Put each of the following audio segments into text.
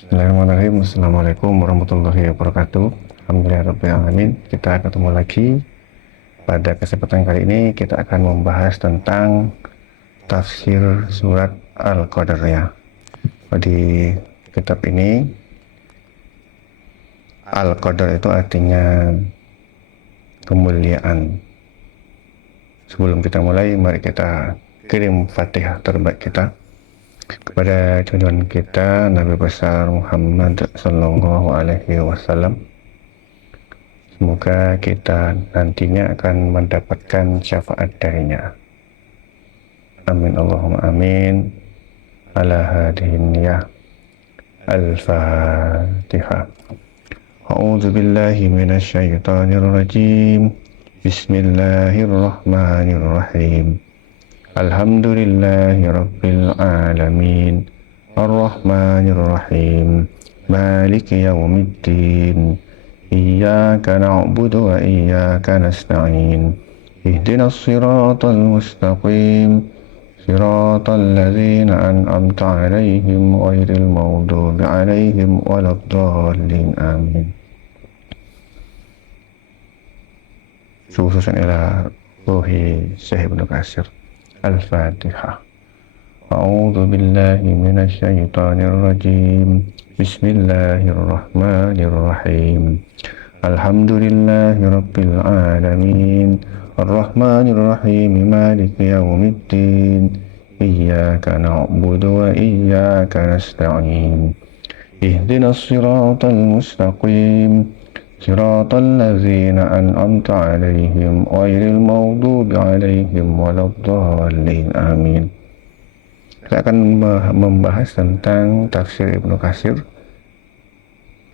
Bismillahirrahmanirrahim. Assalamualaikum warahmatullahi wabarakatuh. Alhamdulillahirrahmanirrahim. Kita ketemu lagi. Pada kesempatan kali ini kita akan membahas tentang tafsir surat Al-Qadar ya. Di kitab ini Al-Qadar itu artinya kemuliaan. Sebelum kita mulai, mari kita kirim Fatihah terbaik kita kepada junjungan kita Nabi besar Muhammad Sallallahu Alaihi Wasallam. Semoga kita nantinya akan mendapatkan syafaat darinya. Amin Allahumma amin. Ala hadihin ya. Al-Fatihah. A'udzu billahi minasy syaithanir rajim. Bismillahirrahmanirrahim. Alhamdulillahi rabbil alamin. Ar-Rahmanir Rahim. Maliki yaumiddin. Iyyaka na'budu wa iyyaka nasta'in. Ihdinas siratal mustaqim. Siratal ladzina an'amta 'alaihim ghairil maghdubi 'alaihim waladdallin. Amin. Khususan ila ruhi Syekh Ibnu Katsir. Al-Fatihah. A'udzu billahi minasy syaithanir rajim. Bismillahirrahmanirrahim. Alhamdulillahi rabbil alamin. Ar-Rahmanir Rahim. Maliki yaumiddin. Iyyaka na'budu wa iyyaka nasta'in. Ihdinas siratal mustaqim. Siratal ladzina an'amta 'alaihim ghairil maghdubi 'alaihim waladdallin. Amin. Kita akan membahas tentang tafsir Ibnu Katsir.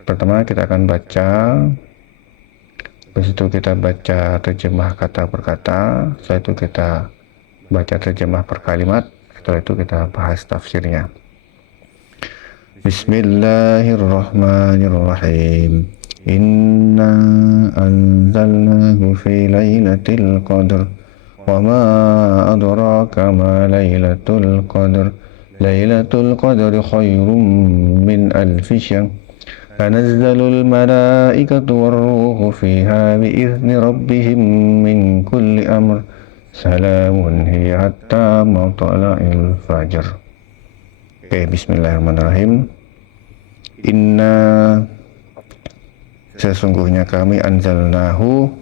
Pertama kita akan baca, habis itu kita baca terjemah kata per kata, setelah itu kita baca terjemah per kalimat, setelah itu kita bahas tafsirnya. Bismillahirrahmanirrahim. Inna anzalnahu fi lailatul qadr wa ma adraka ma lailatul qadr. Lailatul qadri khairum min alfi syahr. Tanazzalul malaikatu war-ruhu fiha bi'izni rabbihim min kulli amr. Salamun hiya hatta matla'il fajr. Oke, bismillahirrahmanirrahim. Inna, sesungguhnya kami, anzalnahu,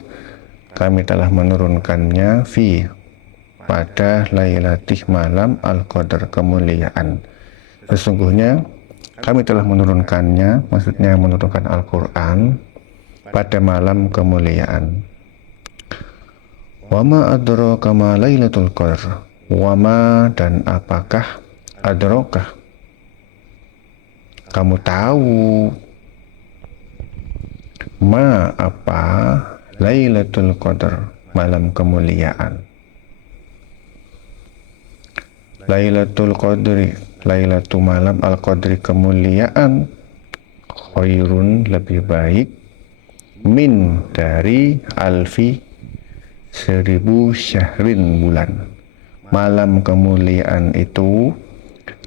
kami telah menurunkannya, fi, pada lailatih, malam al-qadar, kemuliaan. Sesungguhnya kami telah menurunkannya, maksudnya menurunkan Al-Quran pada malam kemuliaan. Wama adraka ma lailatul qadar. Wama, dan apakah, adraka, kamu tahu, ma, apa, lailatul qadar, malam kemuliaan. Lailatul qadri, lailatul malam al-qadri, kemuliaan, khairun, lebih baik, min, dari, alfi, 1000 syahrin, bulan. Malam kemuliaan itu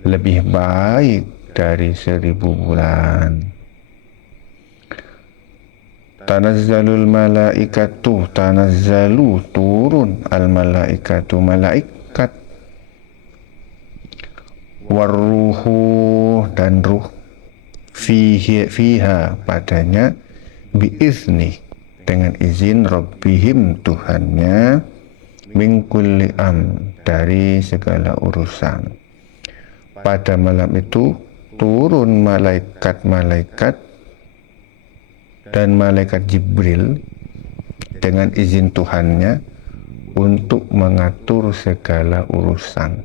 lebih baik dari 1000 bulan. Tanazzalul malaikatu, tanazzalu, turun, al malaikatu, malaikat, warruhu, dan ruh, fiha, padanya, biizni, dengan izin, rabbihim, Tuhannya, min kulli dari segala urusan. Pada malam itu turun malaikat-malaikat dan malaikat Jibril dengan izin Tuhannya untuk mengatur segala urusan.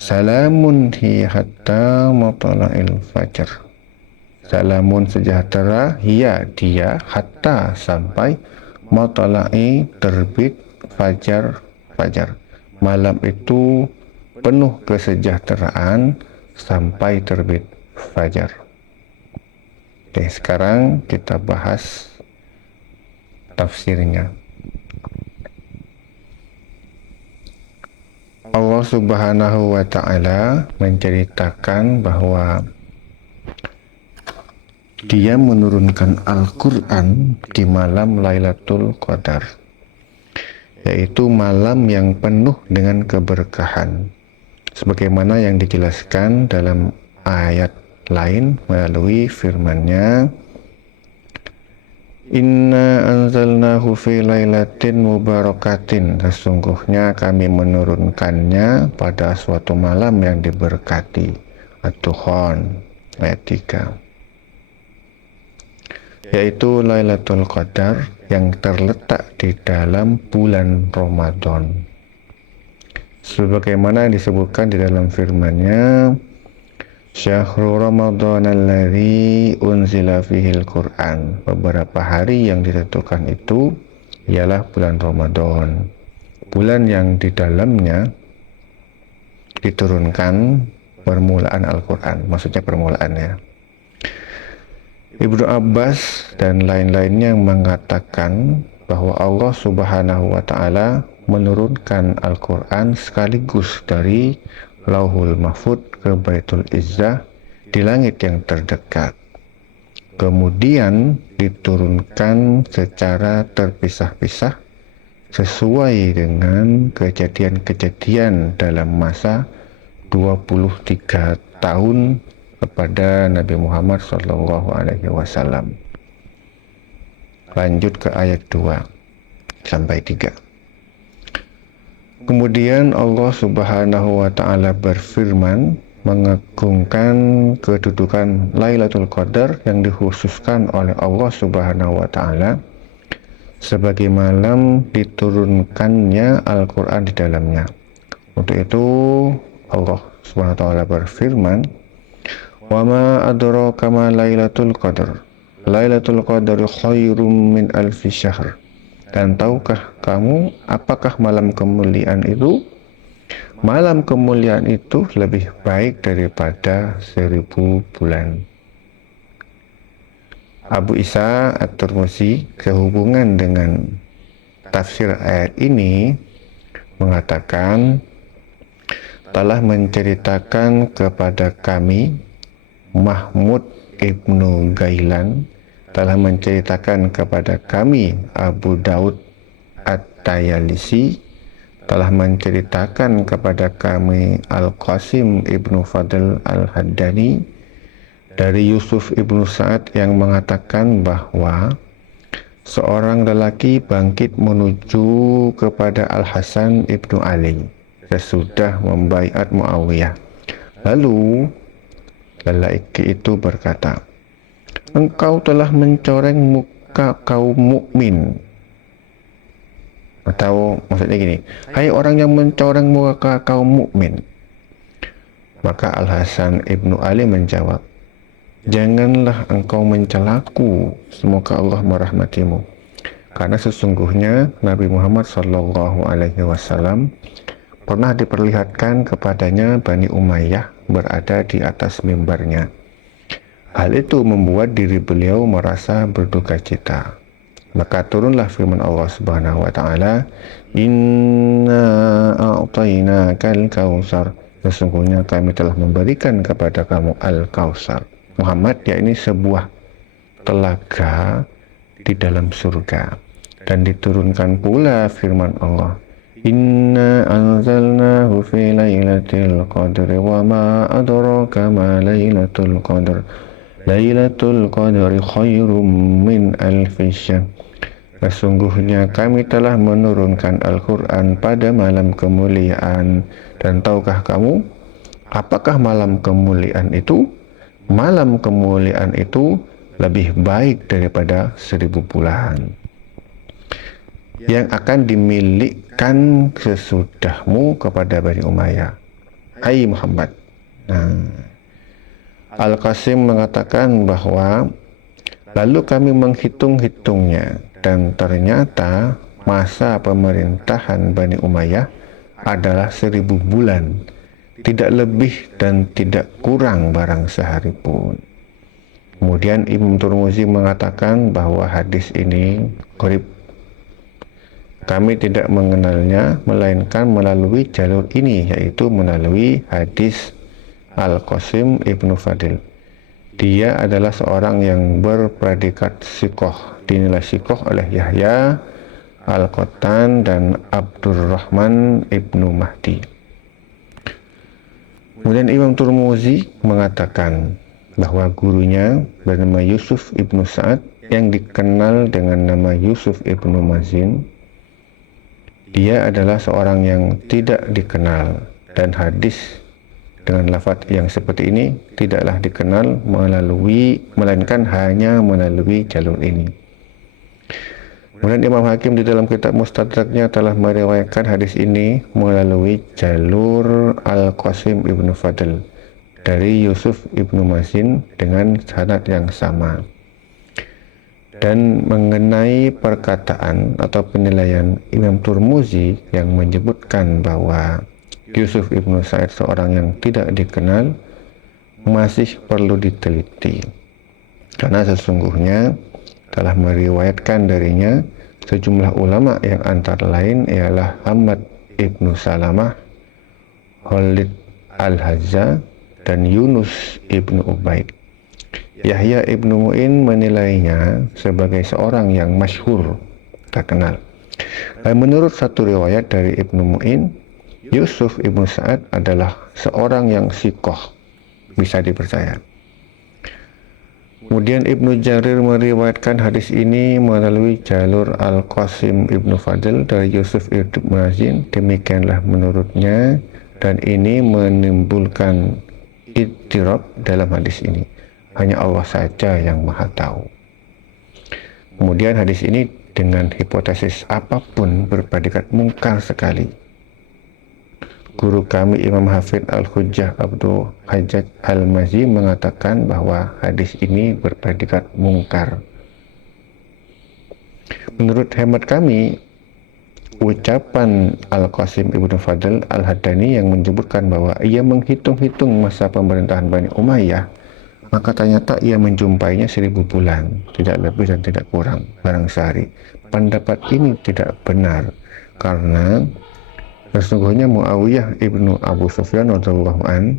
Salamun hiya hatta matla'il fajr. Salamun, sejahtera, hiya, dia, hatta, sampai, matla'i, terbit, fajar, fajar. Malam itu penuh kesejahteraan sampai terbit fajar. Oke, sekarang kita bahas tafsirnya. Allah Subhanahu wa Ta'ala menceritakan bahwa Dia menurunkan Al-Quran di malam Lailatul Qadar, yaitu malam yang penuh dengan keberkahan, sebagaimana yang dijelaskan dalam ayat lain melalui firman-Nya, Inna anzalnahu fi lailatin mubarakatin, sesungguhnya kami menurunkannya pada suatu malam yang diberkati. At-Dukhan ayat 3, yaitu Lailatul Qadar yang terletak di dalam bulan Ramadan, sebagaimana disebutkan di dalam firman-Nya, Syahrul Ramadan alladzi unzila fihil Qur'an. Beberapa hari yang ditentukan itu ialah bulan Ramadan, bulan yang di dalamnya diturunkan permulaan Al-Quran, maksudnya permulaannya. Ibnu Abbas dan lain-lainnya mengatakan bahwa Allah Subhanahu wa Ta'ala menurunkan Al-Quran sekaligus dari Lauhul Mahfud ke Baitul Izzah di langit yang terdekat, kemudian diturunkan secara terpisah-pisah sesuai dengan kejadian-kejadian dalam masa 23 tahun kepada Nabi Muhammad SAW. Lanjut ke ayat 2 sampai 3. Kemudian Allah Subhanahu wa Ta'ala berfirman mengagungkan kedudukan Lailatul Qadar yang dikhususkan oleh Allah Subhanahu wa Ta'ala sebagai malam diturunkannya Al-Quran di dalamnya. Untuk itu Allah Subhanahu wa Ta'ala berfirman, "Wa ma adraka ma Lailatul Qadar. Lailatul Qadar khairum min alfi syahr." Dan tahukah kamu apakah malam kemuliaan itu? Malam kemuliaan itu lebih baik daripada 1000 bulan. Abu Isa At-Tirmidzi sehubungan dengan tafsir ayat ini mengatakan, telah menceritakan kepada kami Mahmud Ibnu Gailan, telah menceritakan kepada kami Abu Daud At-Tayalisi, telah menceritakan kepada kami Al-Qasim Ibnu Fadl Al-Haddani dari Yusuf Ibnu Sa'ad yang mengatakan bahwa seorang lelaki bangkit menuju kepada Al-Hasan Ibnu Ali sesudah membaiat Muawiyah. Lalu lelaki itu berkata, "Engkau telah mencoreng muka kaum mukmin." Atau maksudnya gini, "Hai orang yang mencoreng muka kaum mukmin." Maka Al-Hasan Ibnu Ali menjawab, "Janganlah engkau mencelaku, semoga Allah merahmatimu. Karena sesungguhnya Nabi Muhammad SAW pernah diperlihatkan kepadanya Bani Umayyah berada di atas mimbarnya. Hal itu membuat diri beliau merasa berduka cita. Maka turunlah firman Allah Subhanahu wa Ta'ala, Inna a'tainakal kautsar. Sesungguhnya kami telah memberikan kepada kamu Al-Kautsar. Muhammad, yakni sebuah telaga di dalam surga. Dan diturunkan pula firman Allah, Inna anzalnahu fi lailatul qadri wa ma adraka ma lailatul qadr. Lailatul Qadri khairum min alfi syahr. Sesungguhnya kami telah menurunkan Al-Quran pada malam kemuliaan. Dan tahukah kamu apakah malam kemuliaan itu? Malam kemuliaan itu lebih baik daripada 1000 bulan yang akan dimilikkan sesudahmu kepada Bani Umayyah, hai Muhammad. Al-Qasim mengatakan bahwa lalu kami menghitung-hitungnya dan ternyata masa pemerintahan Bani Umayyah adalah 1000 bulan, tidak lebih dan tidak kurang barang sehari pun. Kemudian Imam Tirmidzi mengatakan bahwa hadis ini gharib. Kami tidak mengenalnya melainkan melalui jalur ini, yaitu melalui hadis Al-Qasim Ibnu Fadil. Dia adalah seorang yang berpredikat sikoh, dinilai sikoh oleh Yahya, Al-Qattan, dan Abdurrahman ibnu Mahdi. Kemudian Imam Turmuzi mengatakan bahwa gurunya bernama Yusuf ibnu Sa'ad yang dikenal dengan nama Yusuf ibnu Mazin. Dia adalah seorang yang tidak dikenal, dan hadis dengan lafaz yang seperti ini tidaklah dikenal melainkan hanya melalui jalur ini. Kemudian Imam Hakim di dalam kitab Mustadraknya telah meriwayatkan hadis ini melalui jalur Al-Qasim ibnu Fadl dari Yusuf ibnu Mazin dengan sanad yang sama. Dan mengenai perkataan atau penilaian Imam Turmuzi yang menyebutkan bahwa Yusuf ibnu Sa'id seorang yang tidak dikenal masih perlu diteliti, karena sesungguhnya telah meriwayatkan darinya sejumlah ulama yang antara lain ialah Ahmad ibnu Salamah, Khalid al-Hazza, dan Yunus ibnu Ubaid. Yahya ibnu Mu'in menilainya sebagai seorang yang masyhur, terkenal. Dan menurut satu riwayat dari Ibnu Mu'in, Yusuf ibnu Sa'ad adalah seorang yang sikoh, bisa dipercaya. Kemudian Ibnu Jarir meriwayatkan hadis ini melalui jalur Al-Qasim ibnu Fadl dari Yusuf ibnu Mazin. Demikianlah menurutnya, dan ini menimbulkan idtirab dalam hadis ini. Hanya Allah saja yang maha tahu. Kemudian hadis ini dengan hipotesis apapun berpredikat mungkar sekali. Guru kami Imam Hafidh Al-Hujjah Abdul Hajjaj Al-Mazi mengatakan bahwa hadis ini berpredikat mungkar. Menurut hemat kami, ucapan Al-Qasim ibnu Fadl Al-Haddani yang menyebutkan bahwa ia menghitung-hitung masa pemerintahan Bani Umayyah, maka ternyata ia menjumpainya 1000 bulan, tidak lebih dan tidak kurang, barang sehari. Pendapat ini tidak benar, karena sesungguhnya Muawiyah ibnu Abu Sufyan radhiyallahu an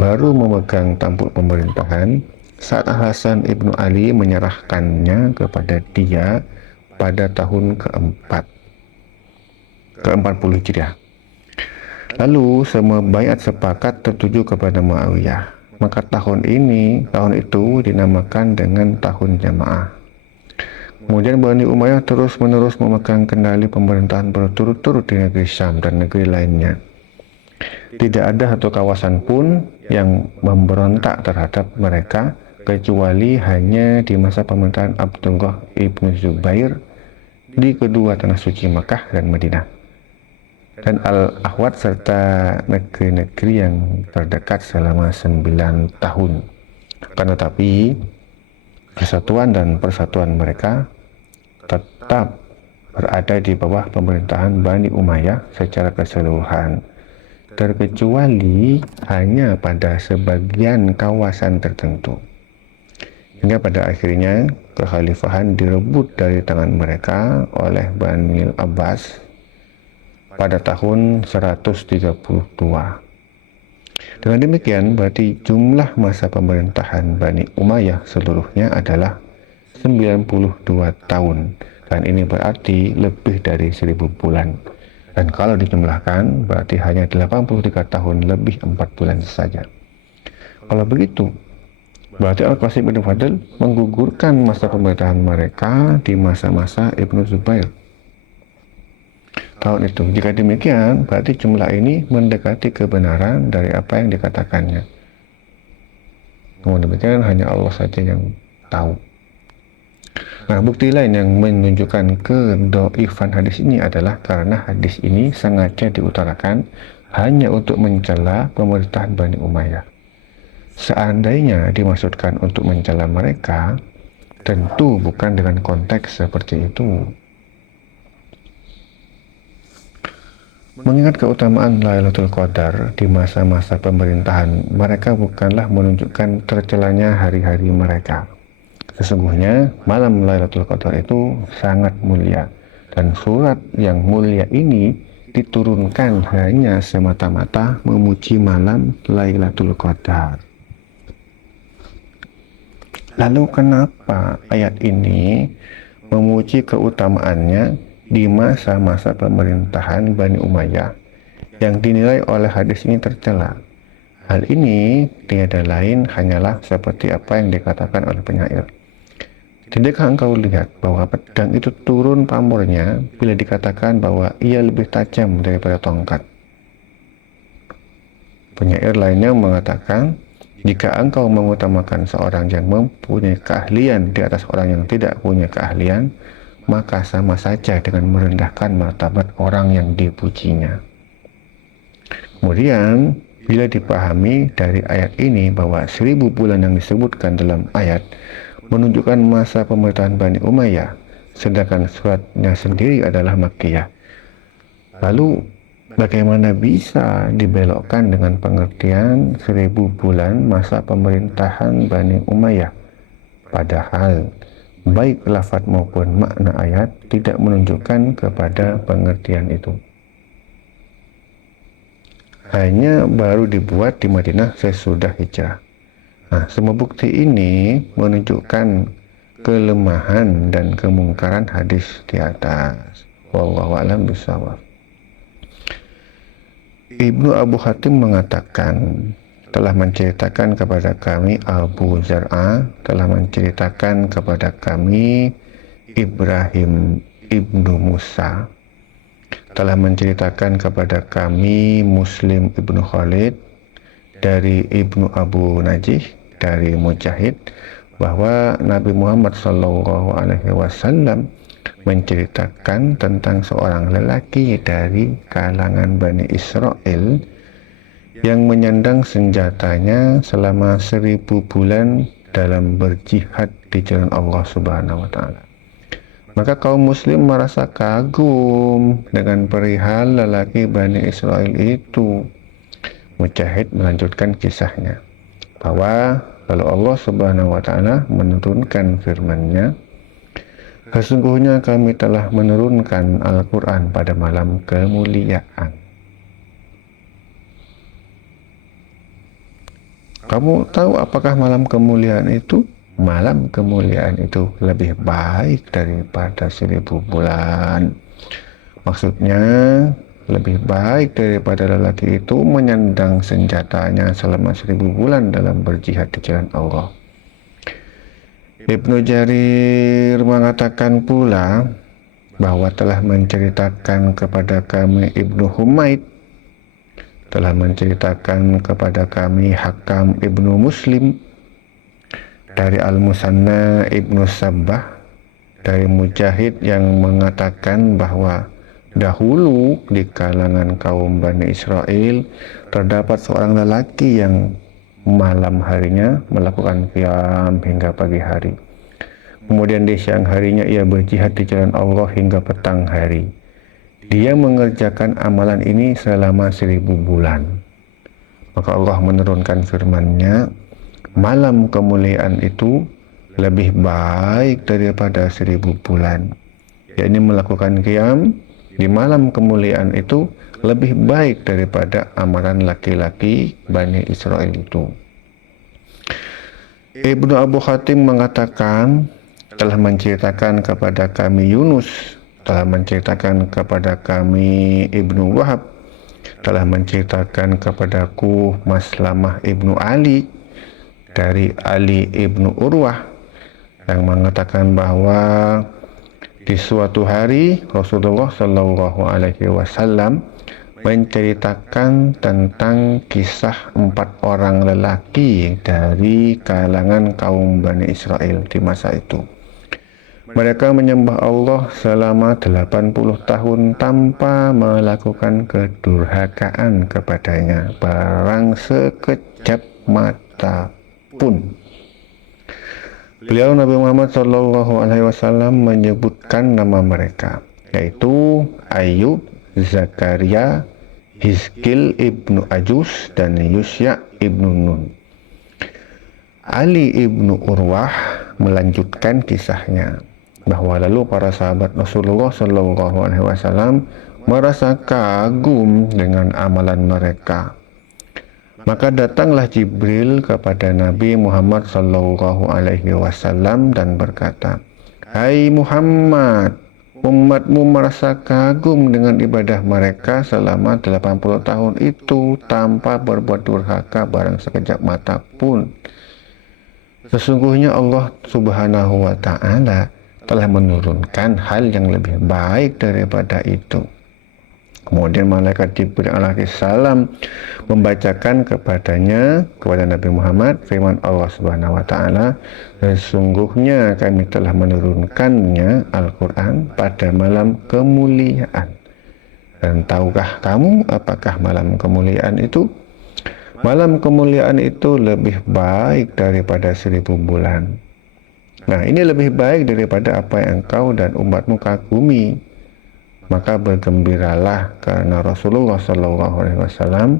baru memegang tampuk pemerintahan saat Hasan ibnu Ali menyerahkannya kepada dia pada tahun ke-40 Hijriah. Lalu semua baiat sepakat tertuju kepada Muawiyah. Maka tahun itu dinamakan dengan tahun jamaah. Kemudian Bani Umayyah terus-menerus memegang kendali pemerintahan berturut-turut di negeri Syam dan negeri lainnya. Tidak ada satu kawasan pun yang memberontak terhadap mereka, kecuali hanya di masa pemerintahan Abdullah ibnu Zubair di kedua tanah suci Makkah dan Madinah, dan Al-Ahwad serta negeri-negeri yang terdekat selama 9 tahun. Akan tetapi kesatuan dan persatuan mereka tetap berada di bawah pemerintahan Bani Umayyah secara keseluruhan, terkecuali hanya pada sebagian kawasan tertentu. Hingga pada akhirnya kekhalifahan direbut dari tangan mereka oleh Bani Abbas pada tahun 132. Dengan demikian berarti jumlah masa pemerintahan Bani Umayyah seluruhnya adalah 92 tahun, dan ini berarti lebih dari 1000 bulan. Dan kalau dijumlahkan berarti hanya 83 tahun lebih 4 bulan saja. Kalau begitu, berarti Al-Qasim ibnu Fadl menggugurkan masa pemerintahan mereka di masa-masa Ibnu Zubair tahun itu. Jika demikian, berarti jumlah ini mendekati kebenaran dari apa yang dikatakannya. Namun demikian, hanya Allah saja yang tahu. Nah, bukti lain yang menunjukkan kedoifan hadis ini adalah karena hadis ini sengaja diutarakan hanya untuk mencela pemerintahan Bani Umayyah. Seandainya dimaksudkan untuk mencela mereka, tentu bukan dengan konteks seperti itu. Mengingat keutamaan Lailatul Qadar di masa-masa pemerintahan mereka bukanlah menunjukkan tercelanya hari-hari mereka. Sesungguhnya malam Lailatul Qadar itu sangat mulia, dan surat yang mulia ini diturunkan hanya semata-mata memuji malam Lailatul Qadar. Lalu kenapa ayat ini memuji keutamaannya di masa-masa pemerintahan Bani Umayyah yang dinilai oleh hadis ini tercela? Hal ini tiada lain hanyalah seperti apa yang dikatakan oleh penyair. Tidakkah engkau lihat bahwa pedang itu turun pamornya bila dikatakan bahwa ia lebih tajam daripada tongkat? Penyair lainnya mengatakan, jika engkau mengutamakan seorang yang mempunyai keahlian di atas orang yang tidak punya keahlian, maka sama saja dengan merendahkan martabat orang yang dipujinya. Kemudian, bila dipahami dari ayat ini bahwa 1000 bulan yang disebutkan dalam ayat menunjukkan masa pemerintahan Bani Umayyah, sedangkan suratnya sendiri adalah Makkiyah. Lalu, bagaimana bisa dibelokkan dengan pengertian 1000 bulan masa pemerintahan Bani Umayyah? Padahal, baik lafaz maupun makna ayat tidak menunjukkan kepada pengertian itu. Hanya baru dibuat di Madinah sesudah hijrah. Nah, semua bukti ini menunjukkan kelemahan dan kemungkaran hadis di atas. Wallahu a'lam bishawab. Ibnu Abu Hatim mengatakan, telah menceritakan kepada kami Abu Zar'a, telah menceritakan kepada kami Ibrahim ibnu Musa, telah menceritakan kepada kami Muslim ibnu Khalid dari Ibnu Abu Najih dari Mujahid bahwa Nabi Muhammad SAW menceritakan tentang seorang lelaki dari kalangan Bani Israel yang menyandang senjatanya selama 1000 bulan dalam berjihad di jalan Allah Subhanahu wa Ta'ala. Maka kaum muslim merasa kagum dengan perihal lelaki Bani Israel itu. Mujahid melanjutkan kisahnya bahwa lalu Allah Subhanahu wa Ta'ala menurunkan firman-Nya, sesungguhnya kami telah menurunkan Al-Quran pada malam kemuliaan. Kamu tahu apakah malam kemuliaan itu? Malam kemuliaan itu lebih baik daripada 1000 bulan. Maksudnya, lebih baik daripada lelaki itu menyandang senjatanya selama 1000 bulan dalam berjihad di jalan Allah. Ibnu Jarir mengatakan pula bahwa telah menceritakan kepada kami Ibnu Humaid, telah menceritakan kepada kami Hakam Ibnu Muslim dari Al-Musanna Ibnu Sabbah dari Mujahid yang mengatakan bahwa dahulu di kalangan kaum Bani Israel terdapat seorang lelaki yang malam harinya melakukan qiyam hingga pagi hari. Kemudian di siang harinya ia berjihad di jalan Allah hingga petang hari. Dia mengerjakan amalan ini selama 1000 bulan. Maka Allah menurunkan firman-Nya, malam kemuliaan itu lebih baik daripada 1000 bulan. Yakni melakukan qiyam di malam kemuliaan itu lebih baik daripada amalan laki-laki Bani Israel itu. Ibnu Abu Hatim mengatakan, telah menceritakan kepada kami Yunus, telah menceritakan kepada kami Ibnu Wahab, telah menceritakan kepadaku Maslamah Ibnu Ali dari Ali Ibnu Urwah yang mengatakan bahwa di suatu hari Rasulullah Shallallahu Alaihi Wasallam menceritakan tentang kisah 4 orang lelaki dari kalangan kaum Bani Israel di masa itu. Mereka menyembah Allah selama 80 tahun tanpa melakukan kedurhakaan kepadanya barang sekejap mata pun. Beliau Nabi Muhammad SAW menyebutkan nama mereka, yaitu Ayub, Zakaria, Hizkil ibnu Ajus, dan Yusya ibnu Nun. Ali ibnu Urwah melanjutkan kisahnya bahwa lalu para sahabat Rasulullah SAW merasa kagum dengan amalan mereka. Maka datanglah Jibril kepada Nabi Muhammad Sallallahu Alaihi Wasallam dan berkata, "Hai Muhammad, umatmu merasa kagum dengan ibadah mereka selama 80 tahun itu tanpa berbuat durhaka barang sekejap mata pun. Sesungguhnya Allah Subhanahu wa Ta'ala telah menurunkan hal yang lebih baik daripada itu." Kemudian malaikat Jibril alaihissalam membacakan kepada Nabi Muhammad firman Allah Subhanahu wa taala, "Sesungguhnya kami telah menurunkannya Al-Qur'an pada malam kemuliaan. Dan tahukah kamu apakah malam kemuliaan itu? Malam kemuliaan itu lebih baik daripada 1000 bulan." Nah, ini lebih baik daripada apa yang engkau dan umatmu kagumi. Maka bergembiralah karena Rasulullah SAW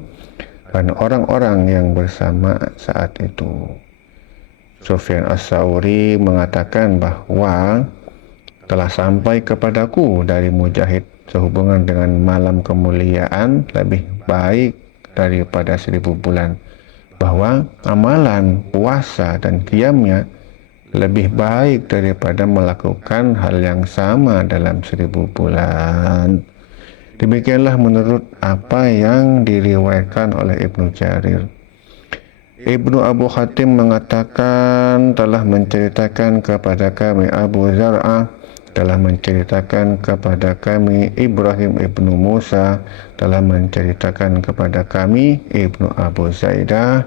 dan orang-orang yang bersama saat itu. Sufyan As-Sauri mengatakan bahwa telah sampai kepadaku dari Mujahid sehubungan dengan malam kemuliaan lebih baik daripada 1000 bulan, bahwa amalan puasa dan qiyamnya lebih baik daripada melakukan hal yang sama dalam 1000 bulan. Demikianlah menurut apa yang diriwayatkan oleh Ibnu Jarir. Ibnu Abu Hatim mengatakan telah menceritakan kepada kami Abu Zar'ah, telah menceritakan kepada kami Ibrahim ibnu Musa, telah menceritakan kepada kami Ibnu Abu Zaidah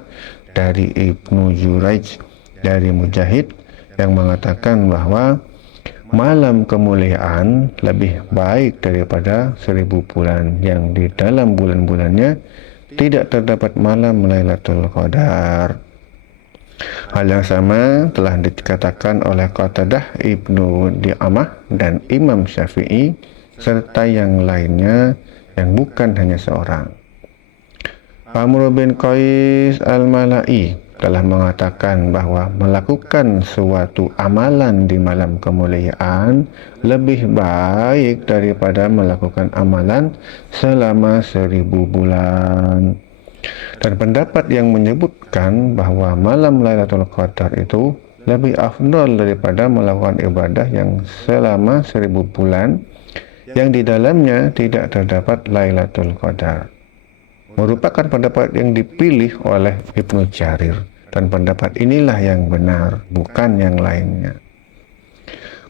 dari Ibnu Juraij dari Mujahid yang mengatakan bahwa malam kemuliaan lebih baik daripada 1000 bulan yang di dalam bulan-bulannya tidak terdapat malam Lailatul Qadar. Hal yang sama telah dikatakan oleh Qatadah Ibnu Di'amah dan Imam Syafi'i serta yang lainnya yang bukan hanya seorang. Amr bin Qais Al-Mala'i telah mengatakan bahwa melakukan suatu amalan di malam kemuliaan lebih baik daripada melakukan amalan selama 1000 bulan. Dan pendapat yang menyebutkan bahwa malam Lailatul Qadar itu lebih afdal daripada melakukan ibadah yang selama 1000 bulan yang di dalamnya tidak terdapat Lailatul Qadar merupakan pendapat yang dipilih oleh Ibnu Jarir, dan pendapat inilah yang benar, bukan yang lainnya.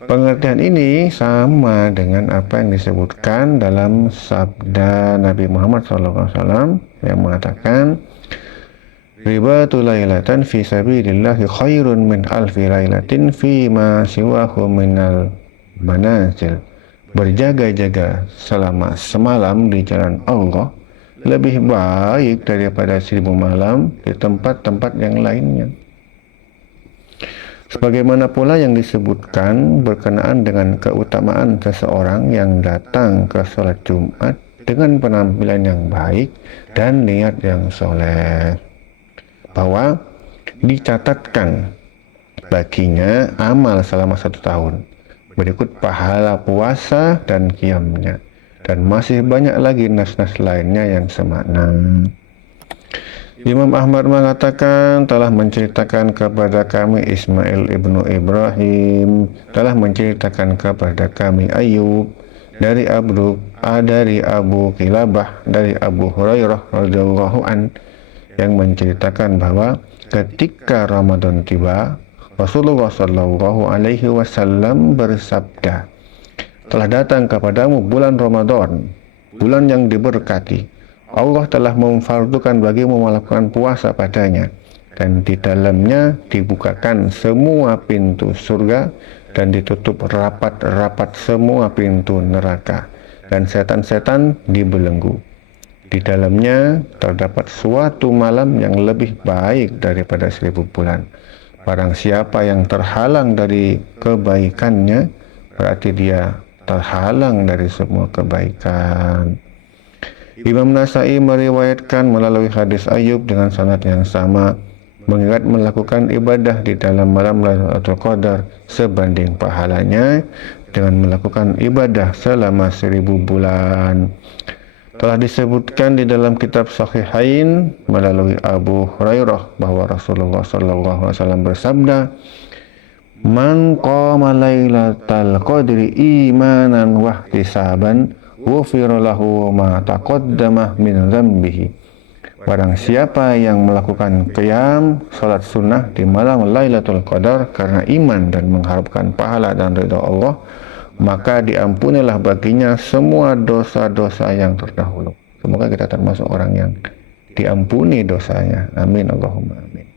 Pengertian ini sama dengan apa yang disebutkan dalam sabda Nabi Muhammad SAW yang mengatakan, "Ribatu lailatan fi sabilillahi khairun min alfi lailatin fi ma siwahu minal manazil." Berjaga-jaga selama semalam di jalan Allah lebih baik daripada 1000 malam di tempat-tempat yang lainnya. Sebagaimana pula yang disebutkan berkenaan dengan keutamaan seseorang yang datang ke sholat Jumat dengan penampilan yang baik dan niat yang soleh, bahwa dicatatkan baginya amal selama 1 tahun, berikut pahala puasa dan qiyamnya, dan masih banyak lagi nas-nas lainnya yang semakna. Imam Ahmad mengatakan telah menceritakan kepada kami Ismail ibnu Ibrahim, telah menceritakan kepada kami Ayub dari Abu Kilabah dari Abu Hurairah radhiyallahu an yang menceritakan bahwa ketika Ramadan tiba, Rasulullah Shallallahu Alaihi Wasallam bersabda, "Telah datang kepadamu bulan Ramadan, bulan yang diberkati. Allah telah memfardukan bagimu melakukan puasa padanya, dan di dalamnya dibukakan semua pintu surga dan ditutup rapat-rapat semua pintu neraka, dan setan-setan dibelenggu. Di dalamnya terdapat suatu malam yang lebih baik daripada 1000 bulan. Barang siapa yang terhalang dari kebaikannya, berarti dia terhalang dari semua kebaikan." Imam Nasai meriwayatkan melalui hadis Ayub dengan sanad yang sama, mengingat melakukan ibadah di dalam malam Lailatul Qadar sebanding pahalanya dengan melakukan ibadah selama 1000 bulan. Telah disebutkan di dalam kitab Sahihain melalui Abu Hurairah bahwa Rasulullah sallallahu alaihi wasallam bersabda, "Man qama lailatal qadri imanan wa ihtisaban, ghufira lahu ma taqaddama min dzambihi." Barang siapa yang melakukan qiyam salat sunnah di malam Lailatul Qadar karena iman dan mengharapkan pahala dan ridha Allah, maka diampunilah baginya semua dosa-dosa yang terdahulu. Semoga kita termasuk orang yang diampuni dosanya. Amin Allahumma amin.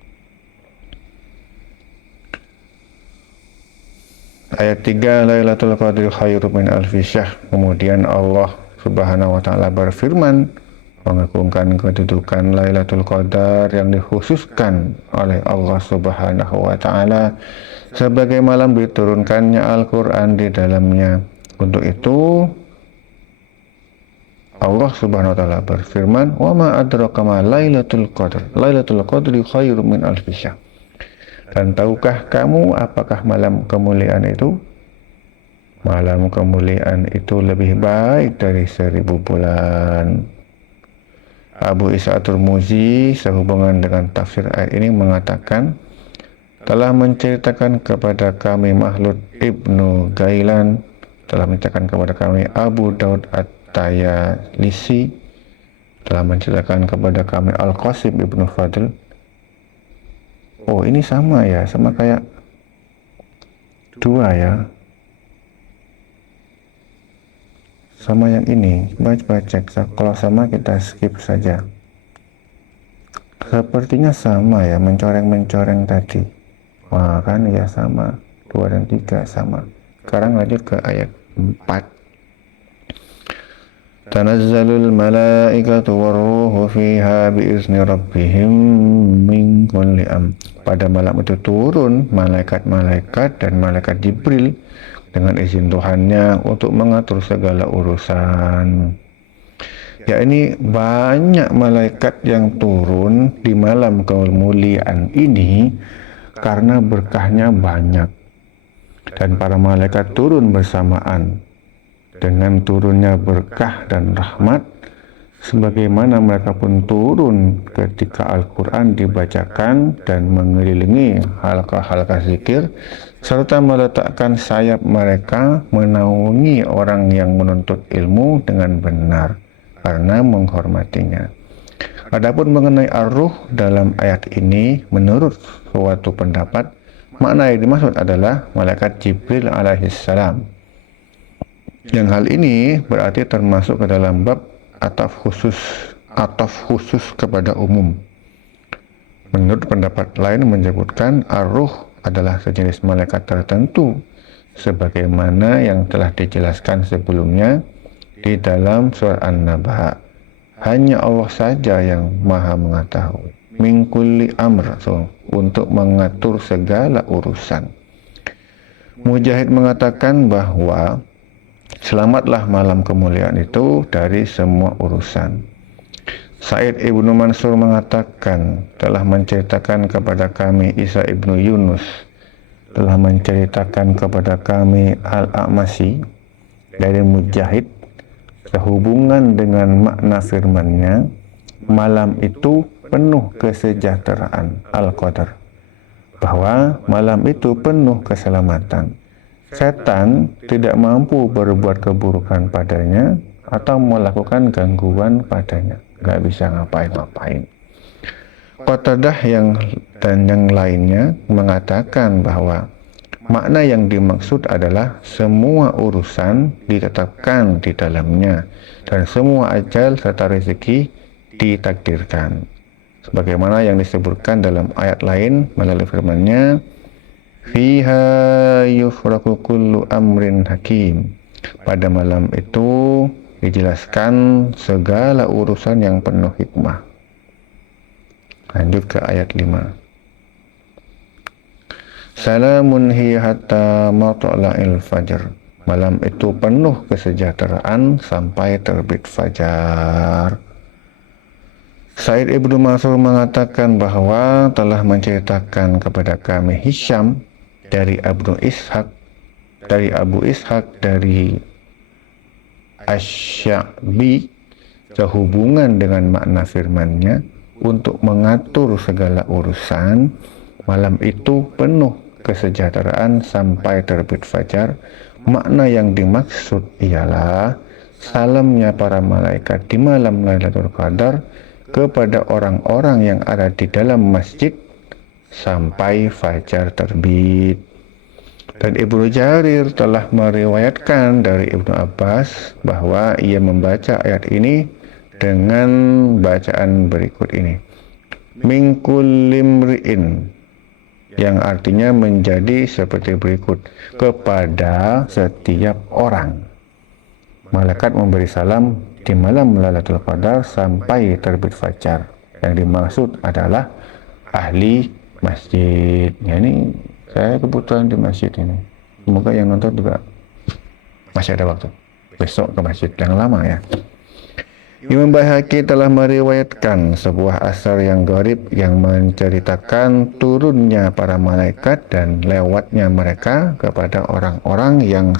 Ayat 3, Lailatul Qadri khairum min alfi syahr. Kemudian Allah Subhanahu wa taala berfirman mengagungkan kedudukan Lailatul Qadar yang dikhususkan oleh Allah Subhanahu wa taala sebagai malam diturunkannya Al-Quran di dalamnya. Untuk itu Allah Subhanahu wa taala berfirman, "Wa ma adraka ma Lailatul Qadar. Lailatul Qadri khairum min alfi syahr." Dan tahukah kamu apakah malam kemuliaan itu? Malam kemuliaan itu lebih baik dari 1000 bulan. Abu Isa At-Tirmidzi sehubungan dengan tafsir ayat ini mengatakan, telah menceritakan kepada kami Makhlud Ibnu Gailan, telah menceritakan kepada kami Abu Daud At-Tayalisi, telah menceritakan kepada kami Al-Qasim Ibnu Fadl. Oh, ini sama ya, sama kayak dua ya, sama yang ini. Coba cek, kalau sama kita skip saja. Sepertinya sama ya, mencoreng-mencoreng tadi. Wah kan ya sama, 2 dan 3 sama. Sekarang lanjut ke ayat 4. Tanazzalul malaikatu warruhu fiha biizni rabbihim min kulli amr. Pada malam itu turun malaikat-malaikat dan malaikat Jibril dengan izin Tuhannya untuk mengatur segala urusan. Ya, ini banyak malaikat yang turun di malam kemuliaan ini karena berkahnya banyak, dan para malaikat turun bersamaan dengan turunnya berkah dan rahmat, sebagaimana mereka pun turun ketika Al-Quran dibacakan dan mengelilingi halqa-halqa zikir, serta meletakkan sayap mereka menaungi orang yang menuntut ilmu dengan benar karena menghormatinya. Adapun mengenai ar-ruh dalam ayat ini, menurut suatu pendapat, makna yang dimaksud adalah malaikat Jibril alaihissalam. Yang hal ini berarti termasuk ke dalam bab ataf khusus kepada umum. Menurut pendapat lain menyebutkan ar-ruh adalah sejenis malaikat tertentu, sebagaimana yang telah dijelaskan sebelumnya di dalam surat An-Naba. Hanya Allah saja yang maha mengetahui. Min kulli amr, untuk mengatur segala urusan. Mujahid mengatakan bahwa selamatlah malam kemuliaan itu dari semua urusan. Sa'id ibnu Mansur mengatakan, telah menceritakan kepada kami Isa ibnu Yunus, telah menceritakan kepada kami Al-A'masi dari Mujahid, sehubungan dengan makna firman-Nya, malam itu penuh kesejahteraan, Al-Qadar, bahwa malam itu penuh keselamatan. Setan tidak mampu berbuat keburukan padanya atau melakukan gangguan padanya, nggak bisa ngapain-ngapain. Qatadah dan yang lainnya mengatakan bahwa makna yang dimaksud adalah semua urusan ditetapkan di dalamnya dan semua ajal serta rezeki ditakdirkan. Sebagaimana yang disebutkan dalam ayat lain melalui firman-Nya, "Fiha yufraku kullu amrin hakim." Pada malam itu dijelaskan segala urusan yang penuh hikmah. Lanjut ke ayat 5. Salamun hiya hatta matla'il fajr. Malam itu penuh kesejahteraan sampai terbit fajar. Sa'id ibnu Mansur mengatakan bahwa telah menceritakan kepada kami Hisham dari Abu Ishaq dari Asy-Sya'bi, sehubungan dengan makna firman-Nya untuk mengatur segala urusan, malam itu penuh kesejahteraan sampai terbit fajar. Makna yang dimaksud ialah salamnya para malaikat di malam Lailatul Qadar kepada orang-orang yang ada di dalam masjid sampai fajar terbit. Dan Ibnu Jarir telah meriwayatkan dari Ibnu Abbas bahwa ia membaca ayat ini dengan bacaan berikut ini. Min kulli mri'in, yang artinya menjadi seperti berikut. Kepada setiap orang. Malaikat memberi salam di malam Lailatul Qadar sampai terbit fajar. Yang dimaksud adalah ahli masjid. Ya, ini saya kebetulan di masjid ini. Semoga yang nonton juga masih ada waktu besok ke masjid yang lama ya. Imam Baihaqi telah meriwayatkan sebuah asar yang gharib yang menceritakan turunnya para malaikat dan lewatnya mereka kepada orang-orang yang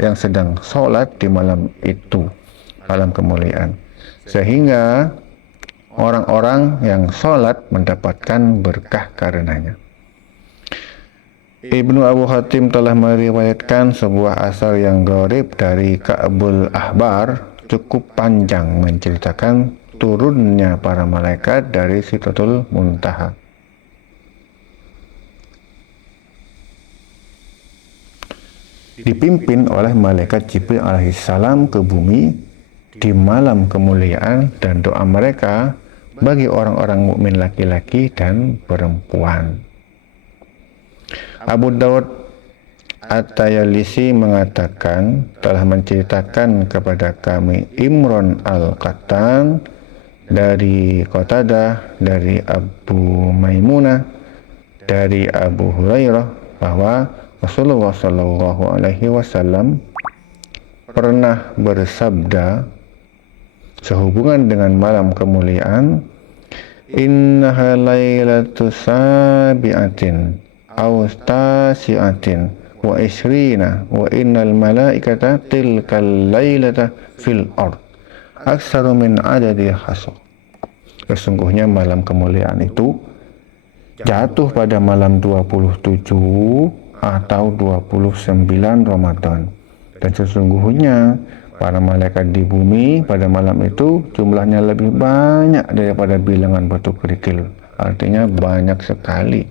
yang sedang sholat di malam itu, malam kemuliaan, sehingga orang-orang yang sholat mendapatkan berkah karenanya. Ibnu Abu Hatim telah meriwayatkan sebuah asar yang gharib dari Ka'bul Ahbar, cukup panjang menceritakan turunnya para malaikat dari Sidratul Muntaha. Dipimpin oleh malaikat Jibril alaihissalam ke bumi di malam kemuliaan, dan doa mereka bagi orang-orang mukmin laki-laki dan perempuan. Abu Daud At-Tayalisi mengatakan telah menceritakan kepada kami Imron Al-Qattan dari Qatadah, dari Abu Maimunah, dari Abu Hurairah bahwa Rasulullah Shallallahu Alaihi Wasallam pernah bersabda sehubungan dengan malam kemuliaan, innaha lailatus sabi'atin aw tasi'atin wa isrina wa innal malaikata tilkal lailata fil ard aksaru min adadi hasr. Sesungguhnya malam kemuliaan itu jatuh pada malam 27 atau 29 Ramadan, dan sesungguhnya para malaikat di bumi pada malam itu jumlahnya lebih banyak daripada bilangan batu kerikil, artinya banyak sekali.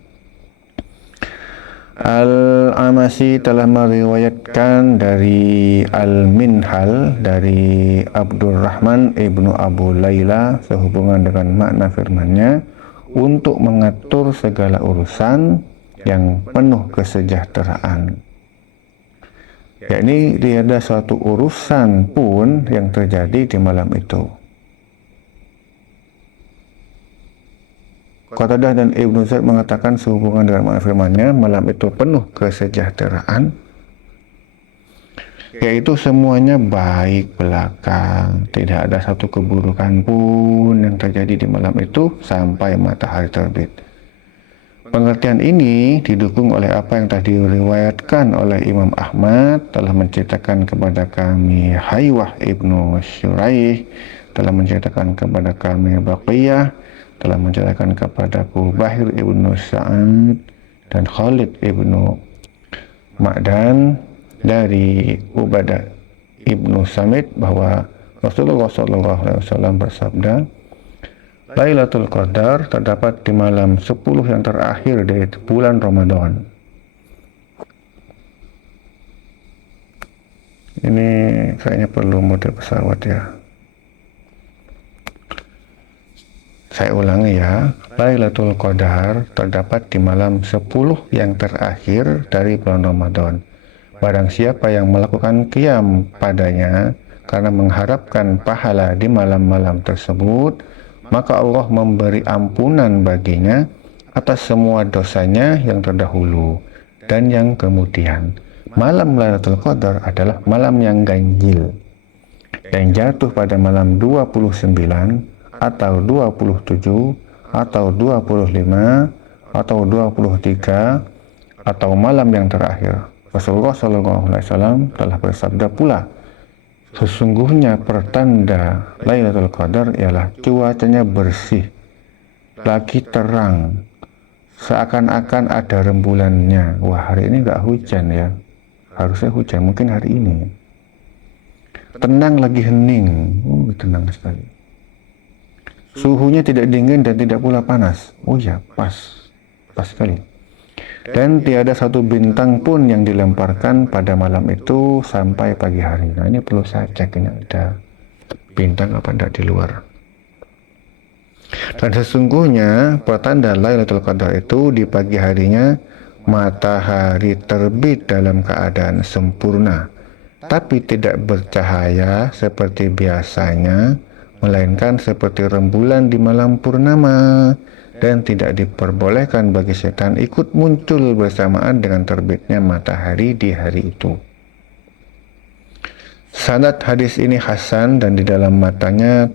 Al-Amasi telah meriwayatkan dari Al-Minhal dari Abdurrahman ibnu Abu Layla sehubungan dengan makna firman-Nya untuk mengatur segala urusan yang penuh kesejahteraan. Yakni tiada suatu urusan pun yang terjadi di malam itu. Qatadah dan Ibnu Zaid mengatakan sehubungan dengan makna firman-Nya, malam itu penuh kesejahteraan, yaitu semuanya baik belakang, tidak ada satu keburukan pun yang terjadi di malam itu sampai matahari terbit. Pengertian ini didukung oleh apa yang tadi diriwayatkan oleh Imam Ahmad, telah menceritakan kepada kami Haywah ibnu Syuraih, telah menceritakan kepada kami Baqiyah, telah menceritakan kepadaku Bahir ibnu Sa'ad dan Khalid ibnu Ma'dan dari Ubadah ibnu Samit bahwa Rasulullah SAW bersabda, Lailatul Qadar terdapat di malam 10 yang terakhir dari bulan Ramadan. Ini kayaknya perlu mode pesawat ya. Saya ulangi ya, Lailatul Qadar terdapat di malam 10 yang terakhir dari bulan Ramadan. Barang siapa yang melakukan qiyam padanya karena mengharapkan pahala di malam-malam tersebut, maka Allah memberi ampunan baginya atas semua dosanya yang terdahulu dan yang kemudian. Malam Lailatul Qadar adalah malam yang ganjil, yang jatuh pada malam 29 atau 27 atau 25 atau 23 atau malam yang terakhir. Rasulullah SAW telah bersabda pula, Sesungguhnya pertanda Lailatul Qadar ialah cuacanya bersih, lagi terang, seakan-akan ada rembulannya. Wah, hari ini nggak hujan ya, harusnya hujan, mungkin hari ini. Tenang, lagi hening, tenang sekali. Suhunya tidak dingin dan tidak pula panas. Oh ya, pas sekali. Dan tiada satu bintang pun yang dilemparkan pada malam itu sampai pagi hari. Nah, ini perlu saya cek, ini ada bintang apa enggak di luar. Dan sesungguhnya pertanda Lailatul Qadar itu di pagi harinya matahari terbit dalam keadaan sempurna, tapi tidak bercahaya seperti biasanya, melainkan seperti rembulan di malam purnama, dan tidak diperbolehkan bagi setan ikut muncul bersamaan dengan terbitnya matahari di hari itu. Sanad hadis ini hasan dan di dalam matanya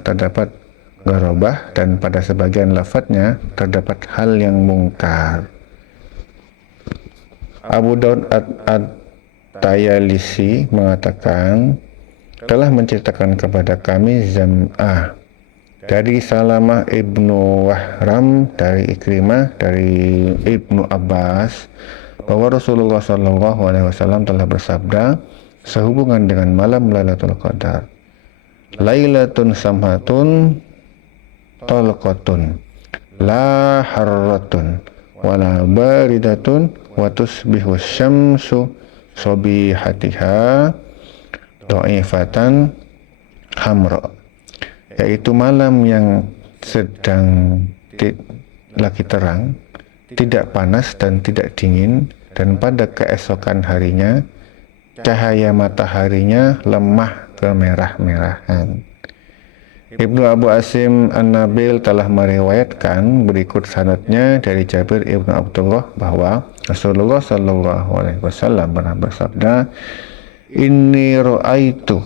terdapat gharabah dan pada sebagian lafadznya terdapat hal yang mungkar. Abu Daud At-Tayalisi mengatakan telah menceritakan kepada kami Zam'ah dari Salamah ibnu Wahram, dari Ikrimah, dari Ibnu Abbas, bahwa Rasulullah SAW telah bersabda sehubungan dengan malam Lailatul Qadar, Lailatun samhatun talqatun la harratun wala baridatun wa tusbihu syamsu sobihatiha do'ifatan hamra, yaitu malam yang sedang lagi terang, tidak panas dan tidak dingin, dan pada keesokan harinya cahaya mataharinya lemah kemerah-merahan. Ibnu Abu Asim An-Nabil telah meriwayatkan berikut sanadnya dari Jabir ibnu Abdullah bahwa Rasulullah SAW pernah bersabda, "Inni ra'aitu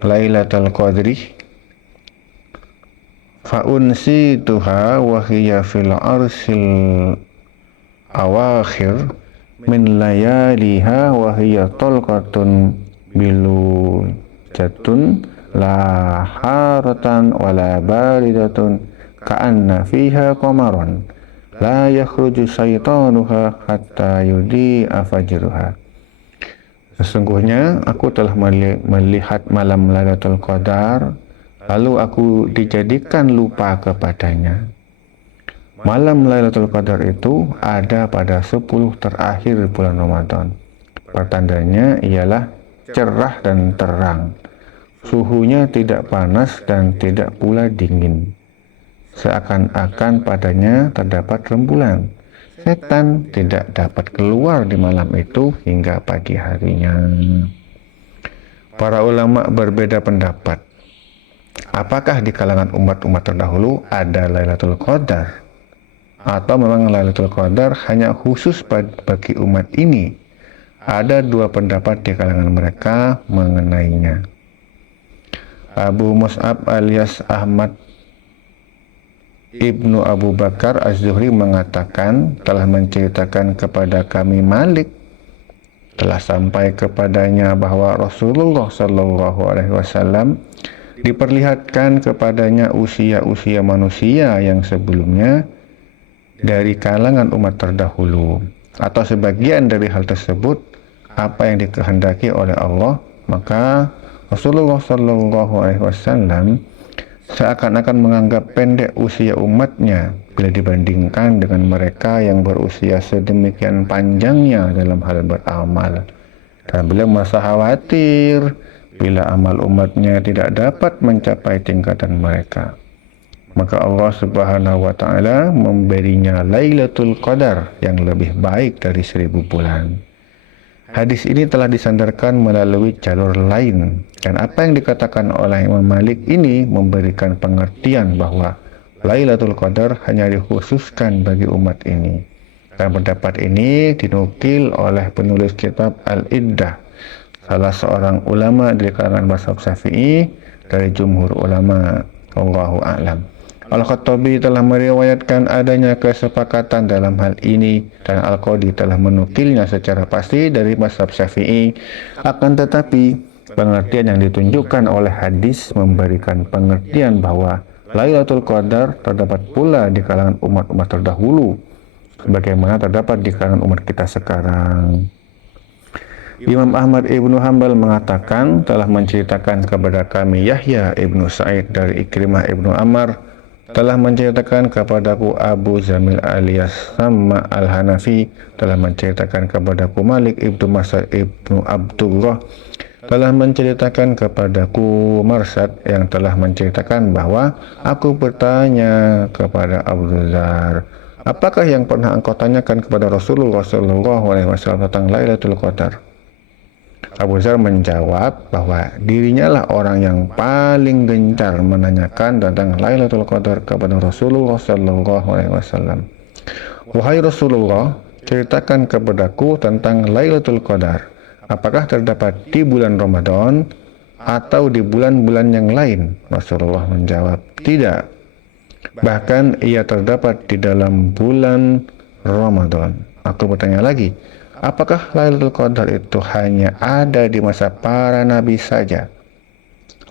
Lailatul Qadri fa'unsituha wa hiya fil arsil awakhir min layaliha wa hiya talqatun bilujatun la haratan wala baridatun ka'anna fiha qamaron la yakhruju syaitanuha hatta yudi'a fajruha." Sesungguhnya aku telah melihat malam Lailatul Qadar, lalu aku dijadikan lupa kepadanya. Malam Lailatul Qadar itu ada pada 10 terakhir bulan Ramadan. Pertandanya ialah cerah dan terang. Suhunya tidak panas dan tidak pula dingin. Seakan-akan padanya terdapat rembulan. Setan tidak dapat keluar di malam itu hingga pagi harinya. Para ulama berbeda pendapat. Apakah di kalangan umat-umat terdahulu ada Lailatul Qadar? Atau memang Lailatul Qadar hanya khusus bagi umat ini? Ada dua pendapat di kalangan mereka mengenainya. Abu Mus'ab alias Ahmad Ibnu Abu Bakar Az-Zuhri mengatakan telah menceritakan kepada kami Malik telah sampai kepadanya bahwa Rasulullah SAW diperlihatkan kepadanya usia-usia manusia yang sebelumnya dari kalangan umat terdahulu, atau sebagian dari hal tersebut apa yang dikehendaki oleh Allah. Maka Rasulullah SAW seakan-akan menganggap pendek usia umatnya bila dibandingkan dengan mereka yang berusia sedemikian panjangnya dalam hal beramal, dan beliau merasa khawatir bila amal umatnya tidak dapat mencapai tingkatan mereka. Maka Allah Subhanahu wa Ta'ala memberinya Lailatul Qadar yang lebih baik dari 1000 bulan. Hadis ini telah disandarkan melalui jalur lain, dan apa yang dikatakan oleh Imam Malik ini memberikan pengertian bahwa Lailatul Qadar hanya dikhususkan bagi umat ini. Dan pendapat ini dinukil oleh penulis kitab Al-Iddah, salah seorang ulama di kalangan mazhab Syafi'i dari jumhur ulama. Wallahu a'lam. Al-Khattabi telah meriwayatkan adanya kesepakatan dalam hal ini dan Al-Qadi telah menukilnya secara pasti dari mazhab Syafi'i. Akan tetapi, pengertian yang ditunjukkan oleh hadis memberikan pengertian bahwa Lailatul Qadar terdapat pula di kalangan umat-umat terdahulu, sebagaimana terdapat di kalangan umat kita sekarang. Imam Ahmad ibnu Hanbal mengatakan telah menceritakan kepada kami Yahya ibnu Sa'id dari Ikrimah ibnu Ammar, telah menceritakan kepadaku Abu Zamil alias Sama al-Hanafi, telah menceritakan kepadaku Malik ibnu Mas'ud ibnu Abdullah, telah menceritakan kepadaku Marsad yang telah menceritakan bahwa aku bertanya kepada Abu Dzar, apakah yang pernah engkau tanyakan kepada Rasulullah SAW tentang Lailatul Qadar? Abu Dzar menjawab bahwa dirinya lah orang yang paling gencar menanyakan tentang Lailatul Qadar kepada Rasulullah SAW. Wahai Rasulullah, ceritakan kepadaku tentang Lailatul Qadar. Apakah terdapat di bulan Ramadan atau di bulan-bulan yang lain? Rasulullah menjawab, tidak. Bahkan ia terdapat di dalam bulan Ramadan. Aku bertanya lagi, apakah Lailatul Qadar itu hanya ada di masa para nabi saja?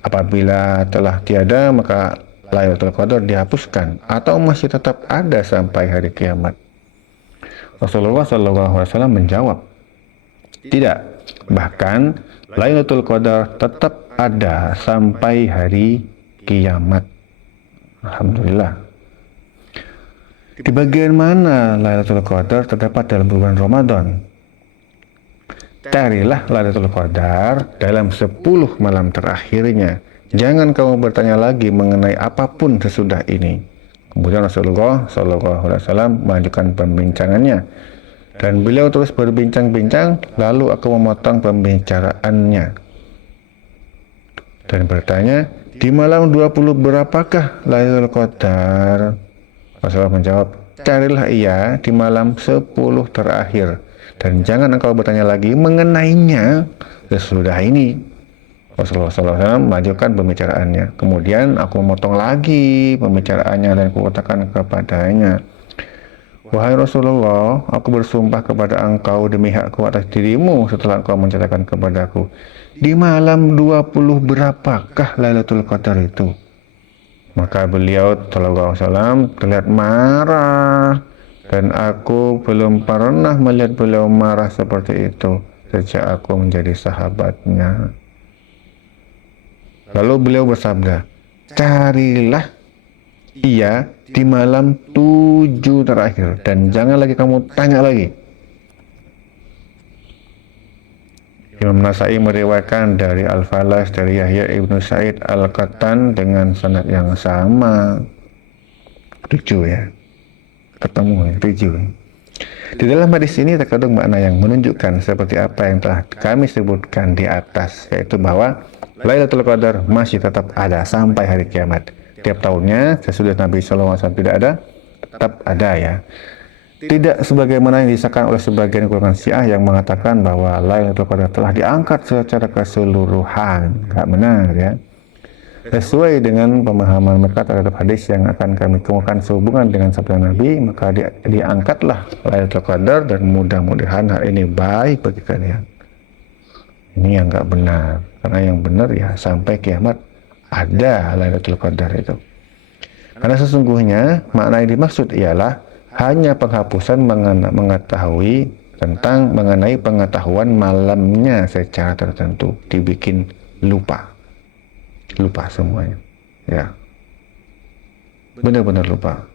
Apabila telah tiada, maka Lailatul Qadar dihapuskan atau masih tetap ada sampai hari kiamat? Rasulullah SAW menjawab, tidak. Bahkan Lailatul Qadar tetap ada sampai hari kiamat. Alhamdulillah. Di bagian mana Lailatul Qadar terdapat dalam bulan Ramadan? Carilah Lailatul Qadar dalam 10 malam terakhirnya. Jangan kamu bertanya lagi mengenai apapun sesudah ini. Kemudian Rasulullah SAW melanjutkan pembincangannya. Dan beliau terus berbincang-bincang, lalu aku memotong pembicaraannya dan bertanya, di malam 20 berapakah Lailatul Qadar? Rasulullah menjawab, carilah ia di malam 10 terakhir dan jangan engkau bertanya lagi mengenainya sesudah ini. Rasulullah SAW melanjutkan pembicaraannya. Kemudian aku memotong lagi pembicaraannya dan kukatakan kepadanya, wahai Rasulullah, aku bersumpah kepada engkau demi hakku atas dirimu setelah engkau menceritakan kepadaku, di malam 20 berapakah Lailatul Qadar itu? Maka beliau SAW terlihat marah, dan aku belum pernah melihat beliau marah seperti itu sejak aku menjadi sahabatnya. Lalu beliau bersabda, carilah ia di malam 7 terakhir dan jangan lagi kamu tanya lagi. Imam Nasai meriwayatkan dari Al-Falas dari Yahya ibnu Sa'id Al-Qattan dengan sanad yang sama. 7 ya, ketemu ya, 7. Di dalam hadis ini terkandung makna yang menunjukkan seperti apa yang telah kami sebutkan di atas, yaitu bahwa Lailatul Qadar masih tetap ada sampai hari kiamat. Tiap tahunnya sesudah Nabi SAW tidak ada, tetap ada ya. Tidak sebagaimana yang disahkan oleh sebagian golongan Syiah yang mengatakan bahwa Lailatul Qadar telah diangkat secara keseluruhan. Nggak benar ya. Sesuai dengan pemahaman mereka terhadap hadis yang akan kami kemukakan sehubungan dengan sabda Nabi, maka diangkatlah Lailatul Qadar dan mudah-mudahan hal ini baik bagi kalian. Ini yang nggak benar, karena yang benar ya sampai kiamat ada Lailatul Qadar itu. Karena sesungguhnya makna yang dimaksud ialah hanya penghapusan mengetahui tentang mengenai pengetahuan malamnya secara tertentu, dibikin lupa semuanya ya, benar-benar lupa.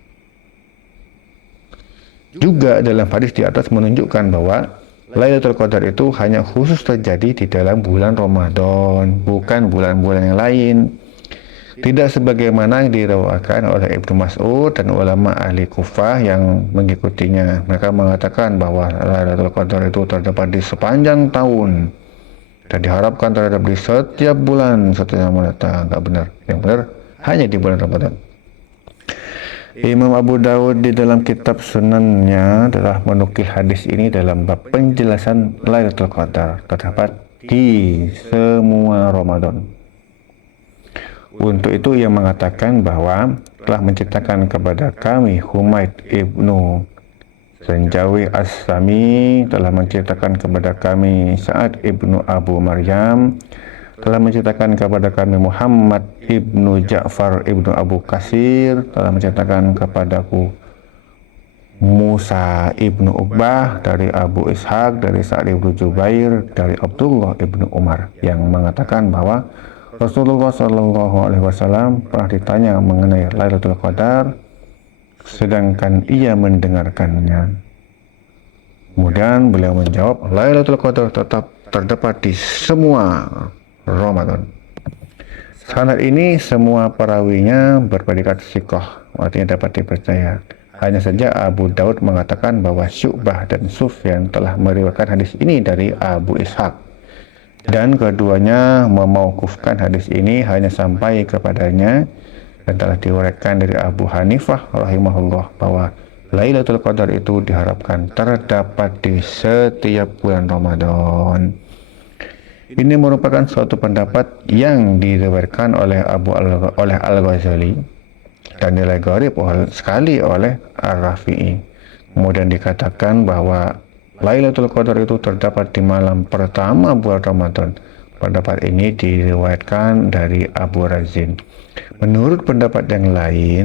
Juga dalam hadis di atas menunjukkan bahwa Lailatul Qadar itu hanya khusus terjadi di dalam bulan Ramadan, bukan bulan-bulan yang lain. Tidak sebagaimana yang diriwayatkan oleh Ibnu Mas'ud dan ulama ahli Kufah yang mengikutinya. Mereka mengatakan bahwa Lailatul Qadar itu terdapat di sepanjang tahun dan diharapkan terhadap di setiap bulan setelah mendatang. Enggak benar. Yang benar hanya di bulan Ramadan. Imam Abu Dawud di dalam kitab Sunannya telah menukil hadis ini dalam bab penjelasan Lailatul Qadar terdapat di semua Ramadan. Untuk itu ia mengatakan bahwa telah menciptakan kepada kami Humaid ibnu Zanjawi As-Sami, telah menciptakan kepada kami Sa'ad ibnu Abu Maryam, telah menciptakan kepada kami Muhammad ibnu Ja'far ibnu Abu Kasir, telah menciptakan kepadaku Musa ibnu Uqbah dari Abu Ishaq, dari Sa'ad ibnu Jubair, dari Abdullah ibnu Umar, yang mengatakan bahwa Rasulullah Shallallahu Alaihi Wasallam pernah ditanya mengenai Lailatul Qadar, sedangkan ia mendengarkannya. Kemudian beliau menjawab, Lailatul Qadar tetap terdapat di semua Ramadan. Sanad ini semua perawinya berpredikat sikoh, artinya dapat dipercaya. Hanya saja Abu Daud mengatakan bahwa Syu'bah dan Sufyan telah meriwayatkan hadis ini dari Abu Ishaq, dan keduanya memauqufkan hadis ini hanya sampai kepadanya, dan telah diriwayatkan dari Abu Hanifah rahimahullah bahwa Lailatul Qadar itu diharapkan terdapat di setiap bulan Ramadan. Ini merupakan suatu pendapat yang diriwayatkan oleh Al-Ghazali dan nilai gharib sekali oleh Ar-Rafi'i. Kemudian dikatakan bahwa Lailatul Qadar itu terdapat di malam pertama bulan Ramadan. Pendapat ini diriwayatkan dari Abu Razin. Menurut pendapat yang lain,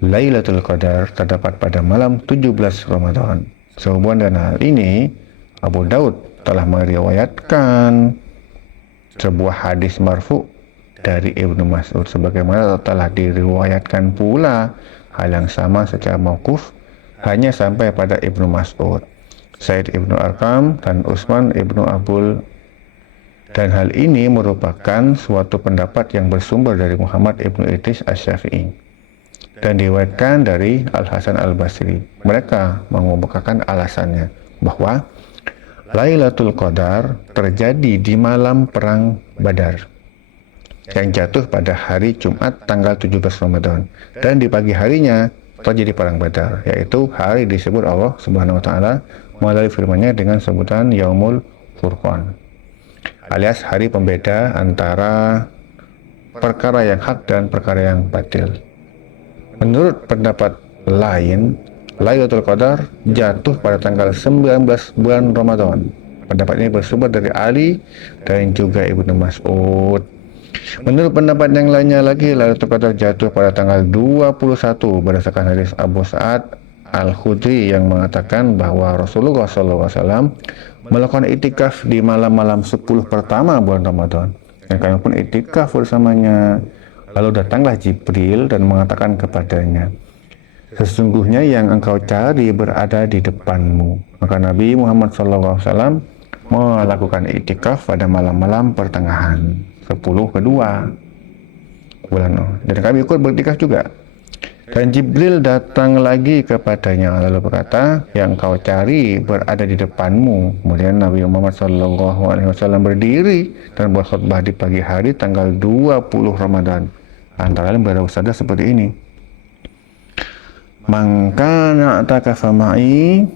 Lailatul Qadar terdapat pada malam 17 Ramadan. Sehubungan dengan hal ini, Abu Daud telah meriwayatkan sebuah hadis marfu dari Ibnu Mas'ud, sebagaimana telah diriwayatkan pula hal yang sama secara mauquf hanya sampai pada Ibnu Mas'ud, Zaid ibnu Arqam, dan Utsman ibnu Abul. Dan hal ini merupakan suatu pendapat yang bersumber dari Muhammad ibnu Idris Asy-Syafi'i dan diriwayatkan dari Al-Hasan Al-Basri. Mereka mengemukakan alasannya bahwa Lailatul Qadar terjadi di malam perang Badar yang jatuh pada hari Jumat tanggal 17 Ramadan, dan di pagi harinya terjadi perang Badar, yaitu hari disebut Allah Subhanahu wa taala melalui firman-Nya dengan sebutan Yaumul Furqan, alias hari pembeda antara perkara yang hak dan perkara yang batil. Menurut pendapat lain, Lailatul Qadar jatuh pada tanggal 19 bulan Ramadan. Pendapat ini bersumber dari Ali dan juga Ibnu Mas'ud. Menurut pendapat yang lainnya lagi, Lailatul Qadar jatuh pada tanggal 21 berdasarkan hadis Abu Sa'ad Al-Khudri yang mengatakan bahwa Rasulullah SAW melakukan itikaf di malam-malam 10 pertama bulan Ramadan, dan kami pun itikaf bersamanya. Lalu datanglah Jibril dan mengatakan kepadanya, sesungguhnya yang engkau cari berada di depanmu. Maka Nabi Muhammad SAW melakukan itikaf pada malam-malam pertengahan 10 kedua bulan, dan kami ikut beriktikaf juga. Dan Jibril datang lagi kepadanya lalu berkata, yang kau cari berada di depanmu. Kemudian Nabi Muhammad SAW berdiri dan berkhutbah di pagi hari tanggal 20 Ramadan. Antara lain bersabda seperti ini, man kana i'takafa ma'i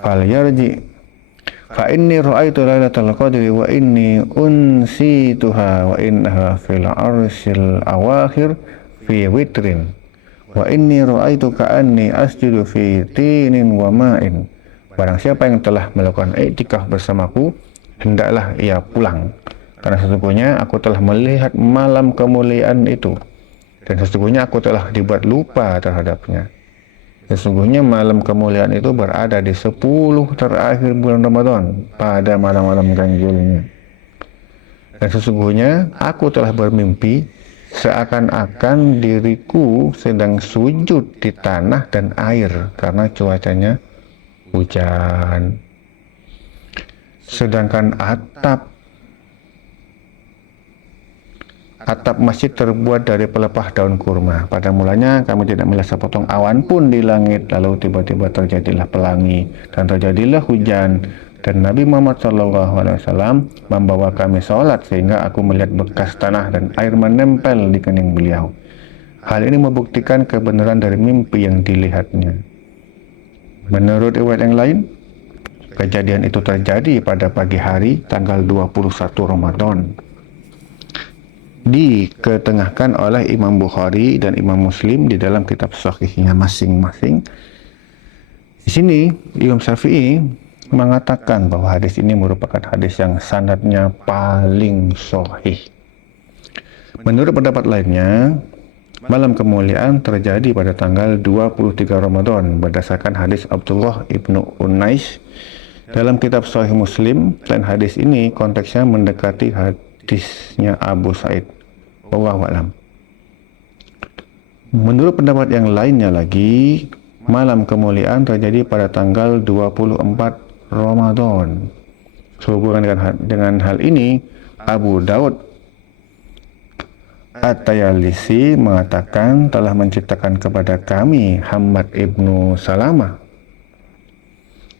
falyarji fa inni ra'aitu lailatal qadri wa inni unsituha wa innaha fil arsyil awakhir fi witrin wa inni ra'aitu ka'anni asjudu fi tinin wa ma'in. Barang siapa yang telah melakukan iktikaf bersamaku, hendaklah ia pulang, karena sesungguhnya aku telah melihat malam kemuliaan itu, dan sesungguhnya aku telah dibuat lupa terhadapnya. Sesungguhnya malam kemuliaan itu berada di 10 terakhir bulan Ramadan pada malam-malam ganjilnya. Dan sesungguhnya aku telah bermimpi seakan-akan diriku sedang sujud di tanah dan air karena cuacanya hujan. Sedangkan atap masjid terbuat dari pelepah daun kurma. Pada mulanya kami tidak melihat sepotong awan pun di langit, lalu tiba-tiba terjadilah pelangi dan terjadilah hujan, dan Nabi Muhammad SAW membawa kami sholat sehingga aku melihat bekas tanah dan air menempel di kening beliau. Hal ini membuktikan kebenaran dari mimpi yang dilihatnya. Menurut riwayat yang lain, kejadian itu terjadi pada pagi hari tanggal 21 Ramadan. diketengahkan oleh Imam Bukhari dan Imam Muslim di dalam kitab sahihnya masing-masing. Di sini Imam Syafi'i mengatakan bahwa hadis ini merupakan hadis yang sanadnya paling sahih. Menurut pendapat lainnya, malam kemuliaan terjadi pada tanggal 23 Ramadan berdasarkan hadis Abdullah ibnu Unais dalam kitab Sahih Muslim, dan hadis ini konteksnya mendekati hadisnya Abu Sa'id. Wallahu a'lam. Menurut pendapat yang lainnya lagi, malam kemuliaan terjadi pada tanggal 24 Ramadan. Sehubungan dengan hal ini, Abu Daud At-Tayalisi mengatakan telah menceritakan kepada kami Hammad ibnu Salamah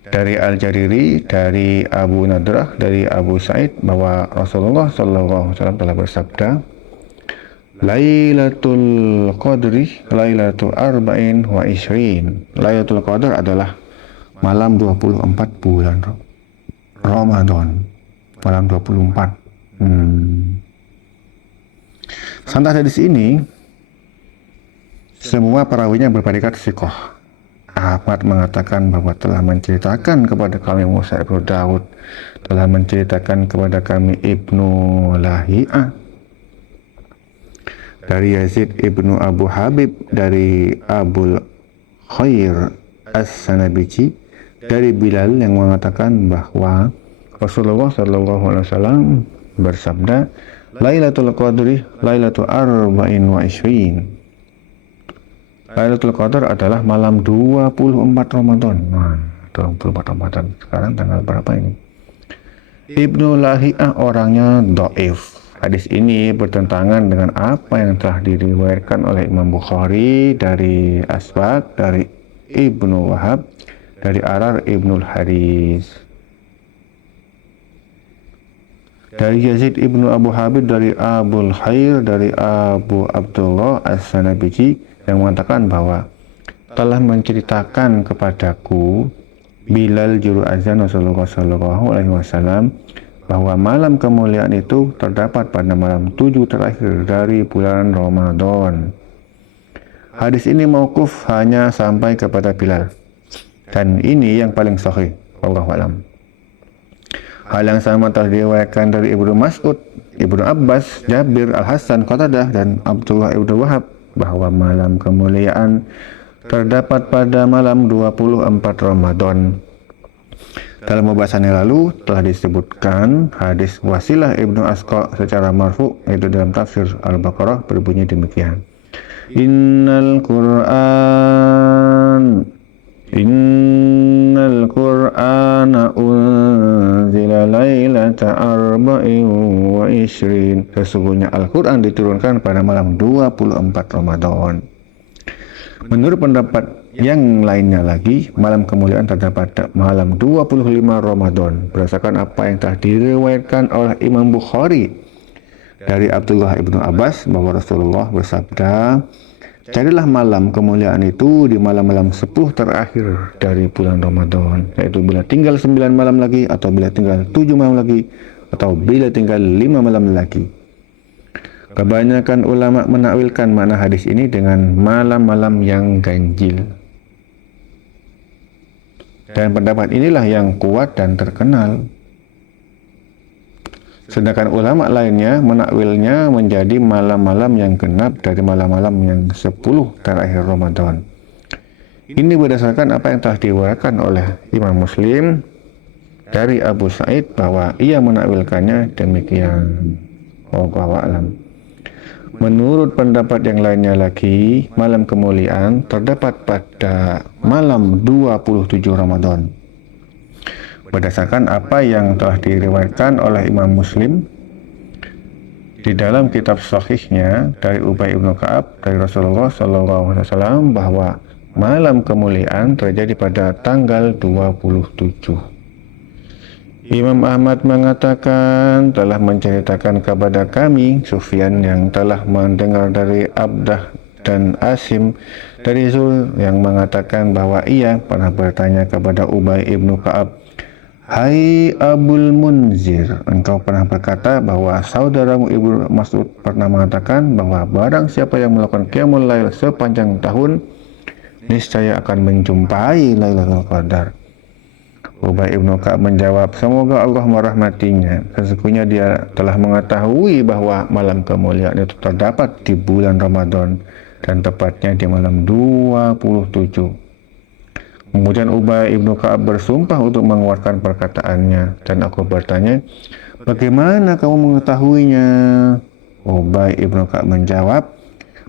dari Al-Jariri, dari Abu Nadrah, dari Abu Sa'id bahwa Rasulullah SAW telah bersabda, Lailatul Qadri Lailatul Arba'in wa Ishrin. Lailatul Qadar adalah malam 24 bulan Ramadan, malam 24. Sanad hadis ini semua perawinya berpredikat thiqah. Ahmad mengatakan bahwa telah menceritakan kepada kami Musa ibnu Daud, telah menceritakan kepada kami Ibnu Lahiyah, dari Yazid ibnu Abu Habib, dari Abul Khair As-Sanabiji, dari Bilal yang mengatakan bahwa Rasulullah SAW bersabda, Lailatul Qadri Lailatul Arba'in wa Ishrin. Lailatul Qadar adalah malam 24 Ramadan. Nah, 24 Ramadan. Sekarang tanggal berapa ini? Ibnu Lahiyah orangnya dhaif. Hadis ini bertentangan dengan apa yang telah diriwayatkan oleh Imam Bukhari dari Aswad, dari Ibnu Wahab, dari Arar Ibnul Haris, dari Yazid ibnu Abu Habib, dari Abul Khair, dari Abu Abdullah As-Sanabiji, yang mengatakan bahwa telah menceritakan kepadaku Bilal juru azan Rasulullah SAW bahwa malam kemuliaan itu terdapat pada malam 7 terakhir dari bulan Ramadan. Hadis ini mauquf hanya sampai kepada Bilal, dan ini yang paling sahih. Wallahu a'lam. Hal yang sama telah diriwayatkan dari Ibnu Mas'ud, Ibnu Abbas, Jabir, Al-Hasan, Qatadah, dan Abdullah ibnu Wahab bahwa malam kemuliaan terdapat pada malam 24 Ramadan. Dalam pembahasan yang lalu telah disebutkan hadis Wasilah ibnu Asqa secara marfu, yaitu dalam tafsir Al-Baqarah, berbunyi demikian. Innal Qur'ana unzila lailata arba'in wa ishrin. Sesungguhnya Al-Quran diturunkan pada malam 24 Ramadan. Menurut pendapat yang lainnya lagi, malam kemuliaan terdapat malam 25 Ramadan berdasarkan apa yang telah diriwayatkan oleh Imam Bukhari dari Abdullah ibnu Abbas bahwa Rasulullah bersabda, carilah malam kemuliaan itu di malam-malam 10 terakhir dari bulan Ramadan, yaitu bila tinggal 9 malam lagi, atau bila tinggal 7 malam lagi, atau bila tinggal 5 malam lagi. Kebanyakan ulama menakwilkan makna hadis ini dengan malam-malam yang ganjil. Dan pendapat inilah yang kuat dan terkenal. Sedangkan ulama lainnya menakwilnya menjadi malam-malam yang genap dari malam-malam yang 10 terakhir Ramadan. Ini berdasarkan apa yang telah diriwayatkan oleh Imam Muslim dari Abu Sa'id bahwa ia menakwilkannya demikian. Wallahu a'lam. Menurut pendapat yang lainnya lagi, malam kemuliaan terdapat pada malam 27 Ramadan. Berdasarkan apa yang telah diriwayatkan oleh Imam Muslim di dalam kitab sahihnya dari Ubay ibnu Ka'ab dari Rasulullah SAW bahwa malam kemuliaan terjadi pada tanggal 27. Imam Ahmad mengatakan telah menceritakan kepada kami Sufyan yang telah mendengar dari Abdah dan Asim dari Zul yang mengatakan bahwa ia pernah bertanya kepada Ubay ibnu Ka'ab, Hai Abul Munzir, engkau pernah berkata bahwa saudaramu Ibnu Mas'ud pernah mengatakan bahwa barang siapa yang melakukan qiyamul lail sepanjang tahun, niscaya akan menjumpai Lailatul Qadar. Ubay ibnu Ka'ab menjawab, semoga Allah merahmatinya. Sesungguhnya dia telah mengetahui bahwa malam kemuliaan itu terdapat di bulan Ramadan dan tepatnya di malam 27. Kemudian Ubay ibnu Ka'ab bersumpah untuk mengeluarkan perkataannya, dan aku bertanya, bagaimana kamu mengetahuinya? Ubay ibnu Ka'ab menjawab,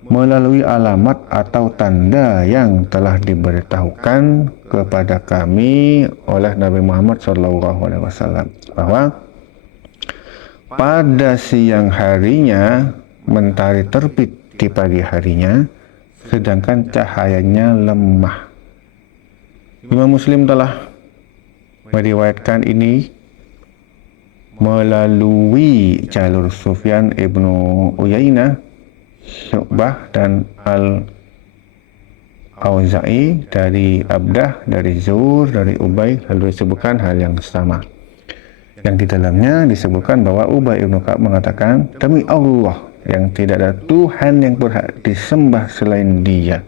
melalui alamat atau tanda yang telah diberitahukan kepada kami oleh Nabi Muhammad SAW, bahwa pada siang harinya mentari terbit di pagi harinya, sedangkan cahayanya lemah. Imam Muslim telah meriwayatkan ini melalui jalur Sufyan ibnu Uyainah, Syu'bah dan Al-Auza'i dari Abdah, dari Zuhr, dari Ubay, lalu disebutkan hal yang sama. Yang di dalamnya disebutkan bahwa Ubay ibnu Ka'ab mengatakan, demi Allah yang tidak ada Tuhan yang berhak disembah selain Dia.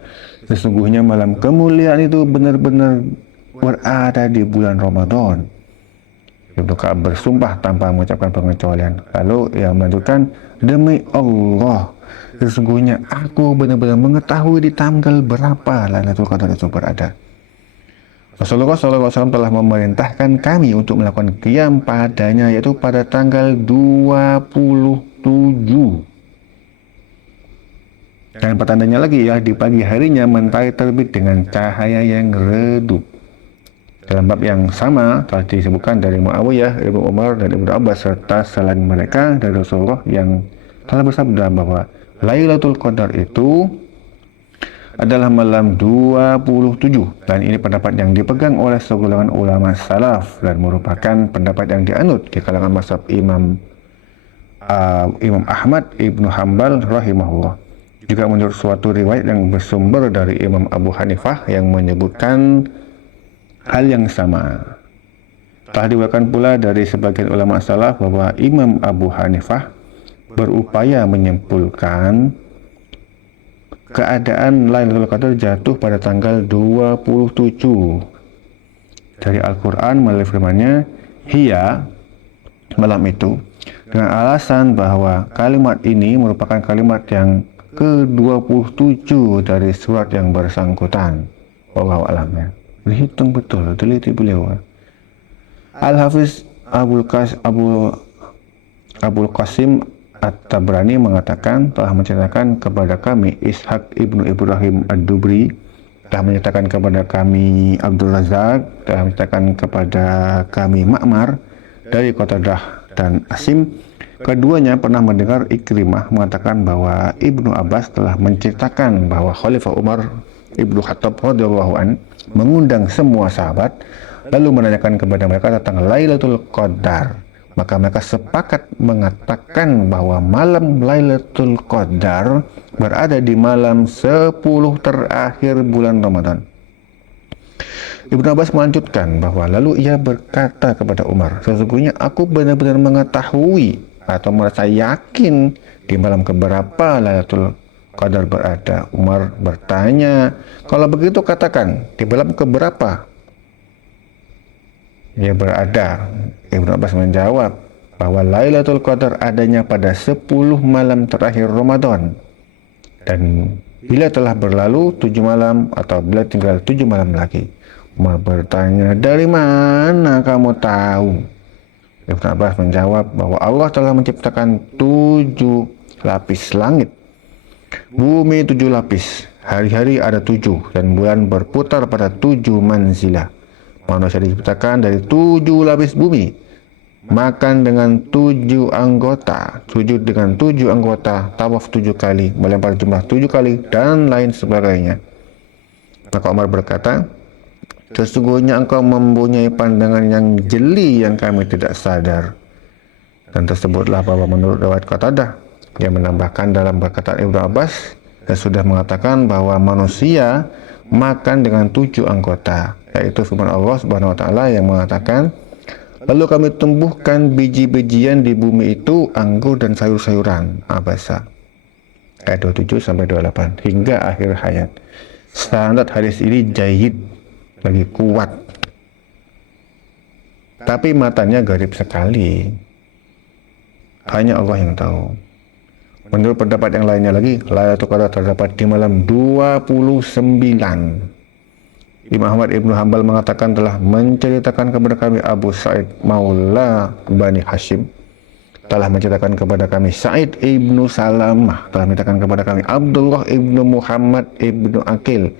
Sesungguhnya malam kemuliaan itu benar-benar berada di bulan Ramadan. Ibnu Ka'ab bersumpah tanpa mengucapkan pengecualian. Lalu ia melanjutkan, demi Allah, sesungguhnya aku benar-benar mengetahui di tanggal berapa Lailatul Qadar itu berada. Rasulullah SAW telah memerintahkan kami untuk melakukan qiyam padanya, yaitu pada tanggal 27. Dan pertandanya lagi ya, di pagi harinya mentari terbit dengan cahaya yang redup. Dalam bab yang sama telah disebutkan dari Muawiyah, Ibnu Umar, dan Ibnu Abbas serta selain mereka dari Rasulullah yang telah bersabda bahwa Lailatul Qadar itu adalah malam 27, dan ini pendapat yang dipegang oleh segolongan ulama salaf dan merupakan pendapat yang dianut di kalangan mazhab Imam Ahmad Ibnu Hambal rahimahullah. Juga menurut suatu riwayat yang bersumber dari Imam Abu Hanifah yang menyebutkan hal yang sama. Telah diwakilkan pula dari sebagian ulama salaf bahwa Imam Abu Hanifah berupaya menyimpulkan keadaan Lailatul Qadar jatuh pada tanggal 27 dari Al-Quran melalui firman-Nya, hiya, malam itu, dengan alasan bahwa kalimat ini merupakan kalimat yang ke-27 dari surat yang bersangkutan. Wallahu a'lam ya. Berhitung betul, teliti beliau. Al-Hafiz Abul Qasim At-Tabrani mengatakan, telah menceritakan kepada kami Ishaq ibnu Ibrahim Ad-Dubri, telah menceritakan kepada kami Abdul Razak, telah menceritakan kepada kami Ma'mar dari Qatadah dan Asim. Keduanya pernah mendengar Ikrimah mengatakan bahwa Ibnu Abbas telah menceritakan bahwa Khalifah Umar Ibnu Khattab radhiyallahu an mengundang semua sahabat lalu menanyakan kepada mereka tentang Lailatul Qadar. Maka mereka sepakat mengatakan bahwa malam Lailatul Qadar berada di malam 10 terakhir bulan Ramadan. Ibnu Abbas melanjutkan bahwa lalu ia berkata kepada Umar, sesungguhnya aku benar-benar mengetahui atau merasa yakin di malam keberapa Lailatul Qadar berada. Umar bertanya, kalau begitu katakan di malam keberapa ia berada. Ibnu Abbas menjawab bahwa Lailatul Qadar adanya pada 10 malam terakhir Ramadan, dan bila telah berlalu 7 malam atau bila tinggal 7 malam lagi. Umar bertanya, dari mana kamu tahu? Ibnu Abbas menjawab bahwa Allah telah menciptakan 7 lapis langit, bumi 7 lapis, hari-hari ada 7, dan bulan berputar pada 7 manzilah. Manusia diciptakan dari 7 lapis bumi, makan dengan 7 anggota, sujud dengan 7 anggota, tawaf 7 kali, melempar jumlah 7 kali, dan lain sebagainya. Maka Umar berkata, sesungguhnya engkau mempunyai pandangan yang jeli yang kami tidak sadar. Dan tersebutlah bahwa menurut riwayat Qatadah, yang menambahkan dalam perkataan Ibnu Abbas, dan sudah mengatakan bahwa manusia makan dengan 7 anggota, yaitu firman Allah Subhanahu wa taala yang mengatakan, Lalu kami tumbuhkan biji-bijian di bumi itu, anggur dan sayur-sayuran. Abasa ayat 27 sampai 28 hingga akhir hayat. Standar hadis ini jayyid, lagi kuat. Tapi matanya garib sekali. Hanya Allah yang tahu. Menurut pendapat yang lainnya lagi, Lailatul Qadar terdapat di malam 29. Imam Ahmad Ibnu Hanbal mengatakan telah menceritakan kepada kami Abu Sa'id Maula Bani Hashim, telah menceritakan kepada kami Sa'id Ibnu Salamah, telah menceritakan kepada kami Abdullah Ibnu Muhammad Ibnu Akil,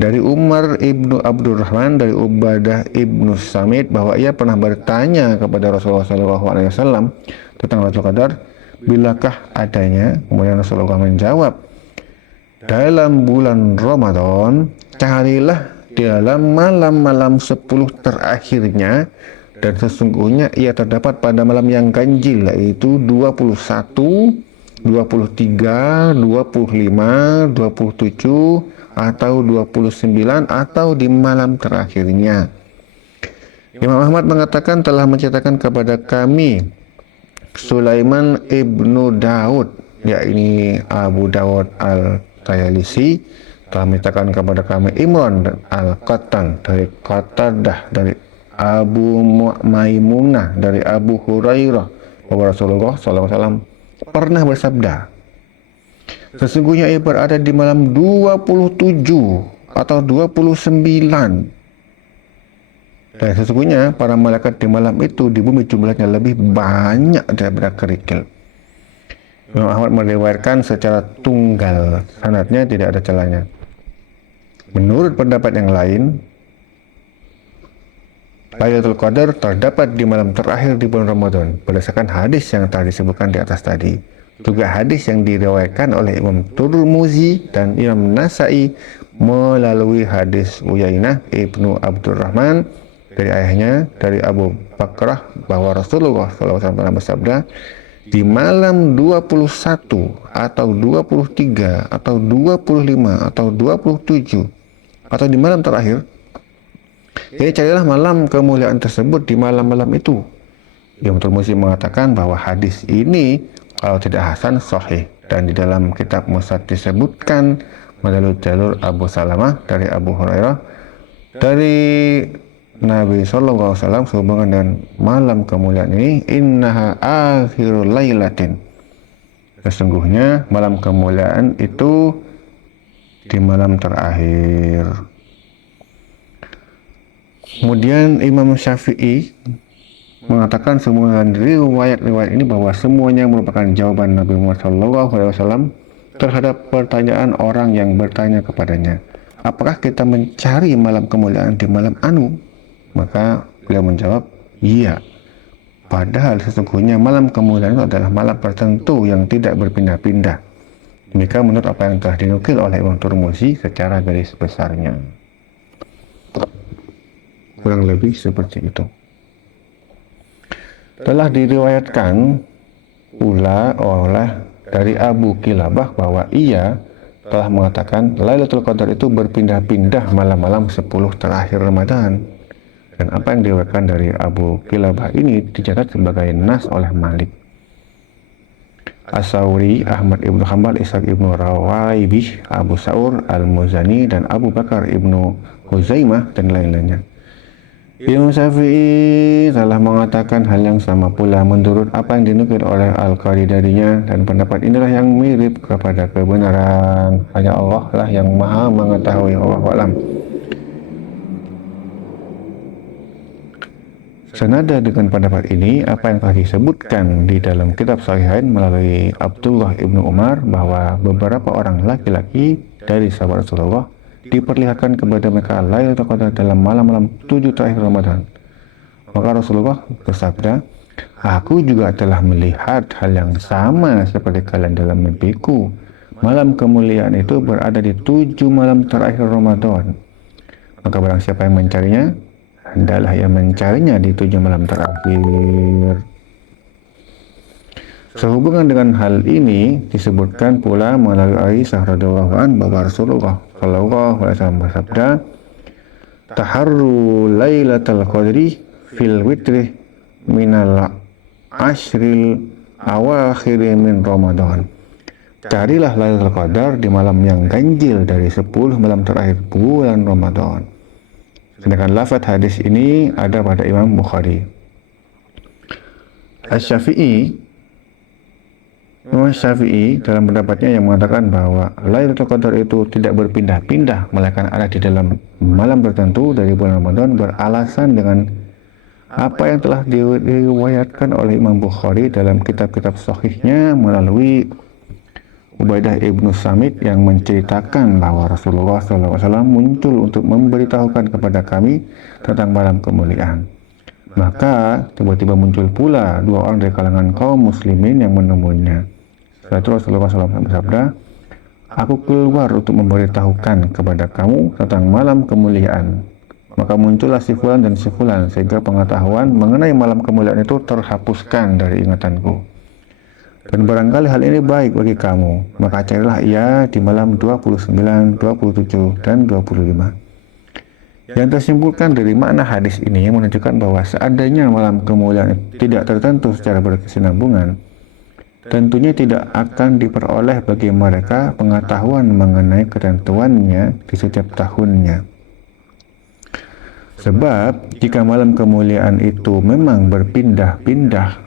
dari Umar Ibnu Abdurrahman, dari Ubadah Ibnu Samit, bahwa ia pernah bertanya kepada Rasulullah SAW tentang Lailatul Qadar, bilakah adanya? Kemudian Rasulullah menjawab, dalam bulan Ramadan carilah dalam malam-malam 10 terakhirnya, dan sesungguhnya ia terdapat pada malam yang ganjil, yaitu 21, 23, 25, 27, atau 29, atau di malam terakhirnya. Imam Ahmad mengatakan telah menceritakan kepada kami Sulaiman Ibnu Daud, yakni Abu Dawud Al-Tayalisi, telah menceritakan kepada kami Imran Al-Qattan dari Qatadah, dari Abu Maimunah, dari Abu Hurairah, bahwa Rasulullah SAW pernah bersabda, sesungguhnya ia berada di malam 27 atau 29, dan sesungguhnya para malaikat di malam itu di bumi jumlahnya lebih banyak daripada kerikil. Imam Ahmad meriwayatkan secara tunggal, sanadnya tidak ada celahnya. Menurut pendapat yang lain, Lailatul Qadar terdapat di malam terakhir di bulan Ramadan berdasarkan hadis yang telah disebutkan di atas tadi. Juga hadis yang diriwayatkan oleh Imam Tirmizi dan Imam Nasai melalui hadis Uyainah Ibnu Abdurrahman dari ayahnya, dari Abu Bakrah, bahwa Rasulullah SAW pernah bersabda, di malam 21 atau 23 atau 25 atau 27 atau di malam terakhir, jadi carilah malam kemuliaan tersebut di malam-malam itu. Imam Tirmizi mengatakan bahwa hadis ini kalau tidak hasan, sahih, dan di dalam kitab Musnad disebutkan melalui jalur Abu Salamah dari Abu Hurairah dari Nabi SAW sehubungan dengan malam kemuliaan ini, innaha akhirul lailatin, sesungguhnya malam kemuliaan itu di malam terakhir. Kemudian Imam Syafi'i mengatakan semua riwayat-riwayat ini bahwa semuanya merupakan jawaban Nabi Muhammad SAW terhadap pertanyaan orang yang bertanya kepadanya, apakah kita mencari malam kemuliaan di malam anu? Maka beliau menjawab, iya. Padahal sesungguhnya malam kemuliaan itu adalah malam tertentu yang tidak berpindah-pindah. Demikian menurut apa yang telah dinukil oleh Imam Tirmizi secara garis besarnya. Kurang lebih seperti itu. Telah diriwayatkan pula oleh dari Abu Kilabah bahwa ia telah mengatakan Lailatul Qadar itu berpindah-pindah malam-malam 10 terakhir Ramadan. Dan apa yang diriwayatkan dari Abu Kilabah ini dicatat sebagai nas oleh Malik, As-Sawri, Ahmad Ibnu Hanbal, Ishaq Ibnu Rawaibih, Abu Saur Al-Muzani, dan Abu Bakar Ibnu Huzaimah, dan lain-lainnya. Imam Syafi'i telah mengatakan hal yang sama pula menurut apa yang dinukil oleh Al-Qari darinya, dan pendapat inilah yang mirip kepada kebenaran. Hanya Allah lah yang maha mengetahui. Wallahu a'lam. Senada dengan pendapat ini, apa yang telah disebutkan di dalam kitab Sahihain melalui Abdullah Ibnu Umar bahwa beberapa orang laki-laki dari sahabat Rasulullah diperlihatkan kepada mereka Lailatul Qadar dalam malam-malam 7 terakhir Ramadan. Maka Rasulullah bersabda, aku juga telah melihat hal yang sama seperti kalian dalam mimpiku. Malam kemuliaan itu berada di 7 malam terakhir Ramadan. Maka barang siapa yang mencarinya, hendaklah ia mencarinya di 7 malam terakhir. Sehubungan dengan hal ini disebutkan pula melalui Aisyah radhiyallahu anha bahwa Rasulullah sallallahu alaihi wasallam bersabda, taharru lailatul qadri fil witri minal ashril awakhir min Ramadan. Carilah Lailatul Qadar di malam yang ganjil dari 10 malam terakhir bulan Ramadan. Sedangkan lafaz hadis ini ada pada Imam Bukhari. Imam Syafi'i dalam pendapatnya yang mengatakan bahwa Lailatul Qadar itu tidak berpindah-pindah, melainkan ada di dalam malam tertentu dari bulan Ramadan, beralasan dengan apa yang telah diriwayatkan oleh Imam Bukhari dalam kitab-kitab sahihnya melalui Ubaidah ibnu Samit yang menceritakan bahwa Rasulullah SAW muncul untuk memberitahukan kepada kami tentang malam kemuliaan. Maka tiba-tiba muncul pula 2 orang dari kalangan kaum muslimin yang menemuinya. Setelah itu Rasulullah SAW bersabda, "Aku keluar untuk memberitahukan kepada kamu tentang malam kemuliaan." Maka muncullah si fulan dan si fulan, sehingga pengetahuan mengenai malam kemuliaan itu terhapuskan dari ingatanku. Dan barangkali hal ini baik bagi kamu, maka carilah ia di malam 29, 27, dan 25. Yang tersimpulkan dari makna hadis ini menunjukkan bahwa seandainya malam kemuliaan tidak tertentu secara berkesinambungan, tentunya tidak akan diperoleh bagi mereka pengetahuan mengenai ketentuannya di setiap tahunnya. Sebab jika malam kemuliaan itu memang berpindah-pindah,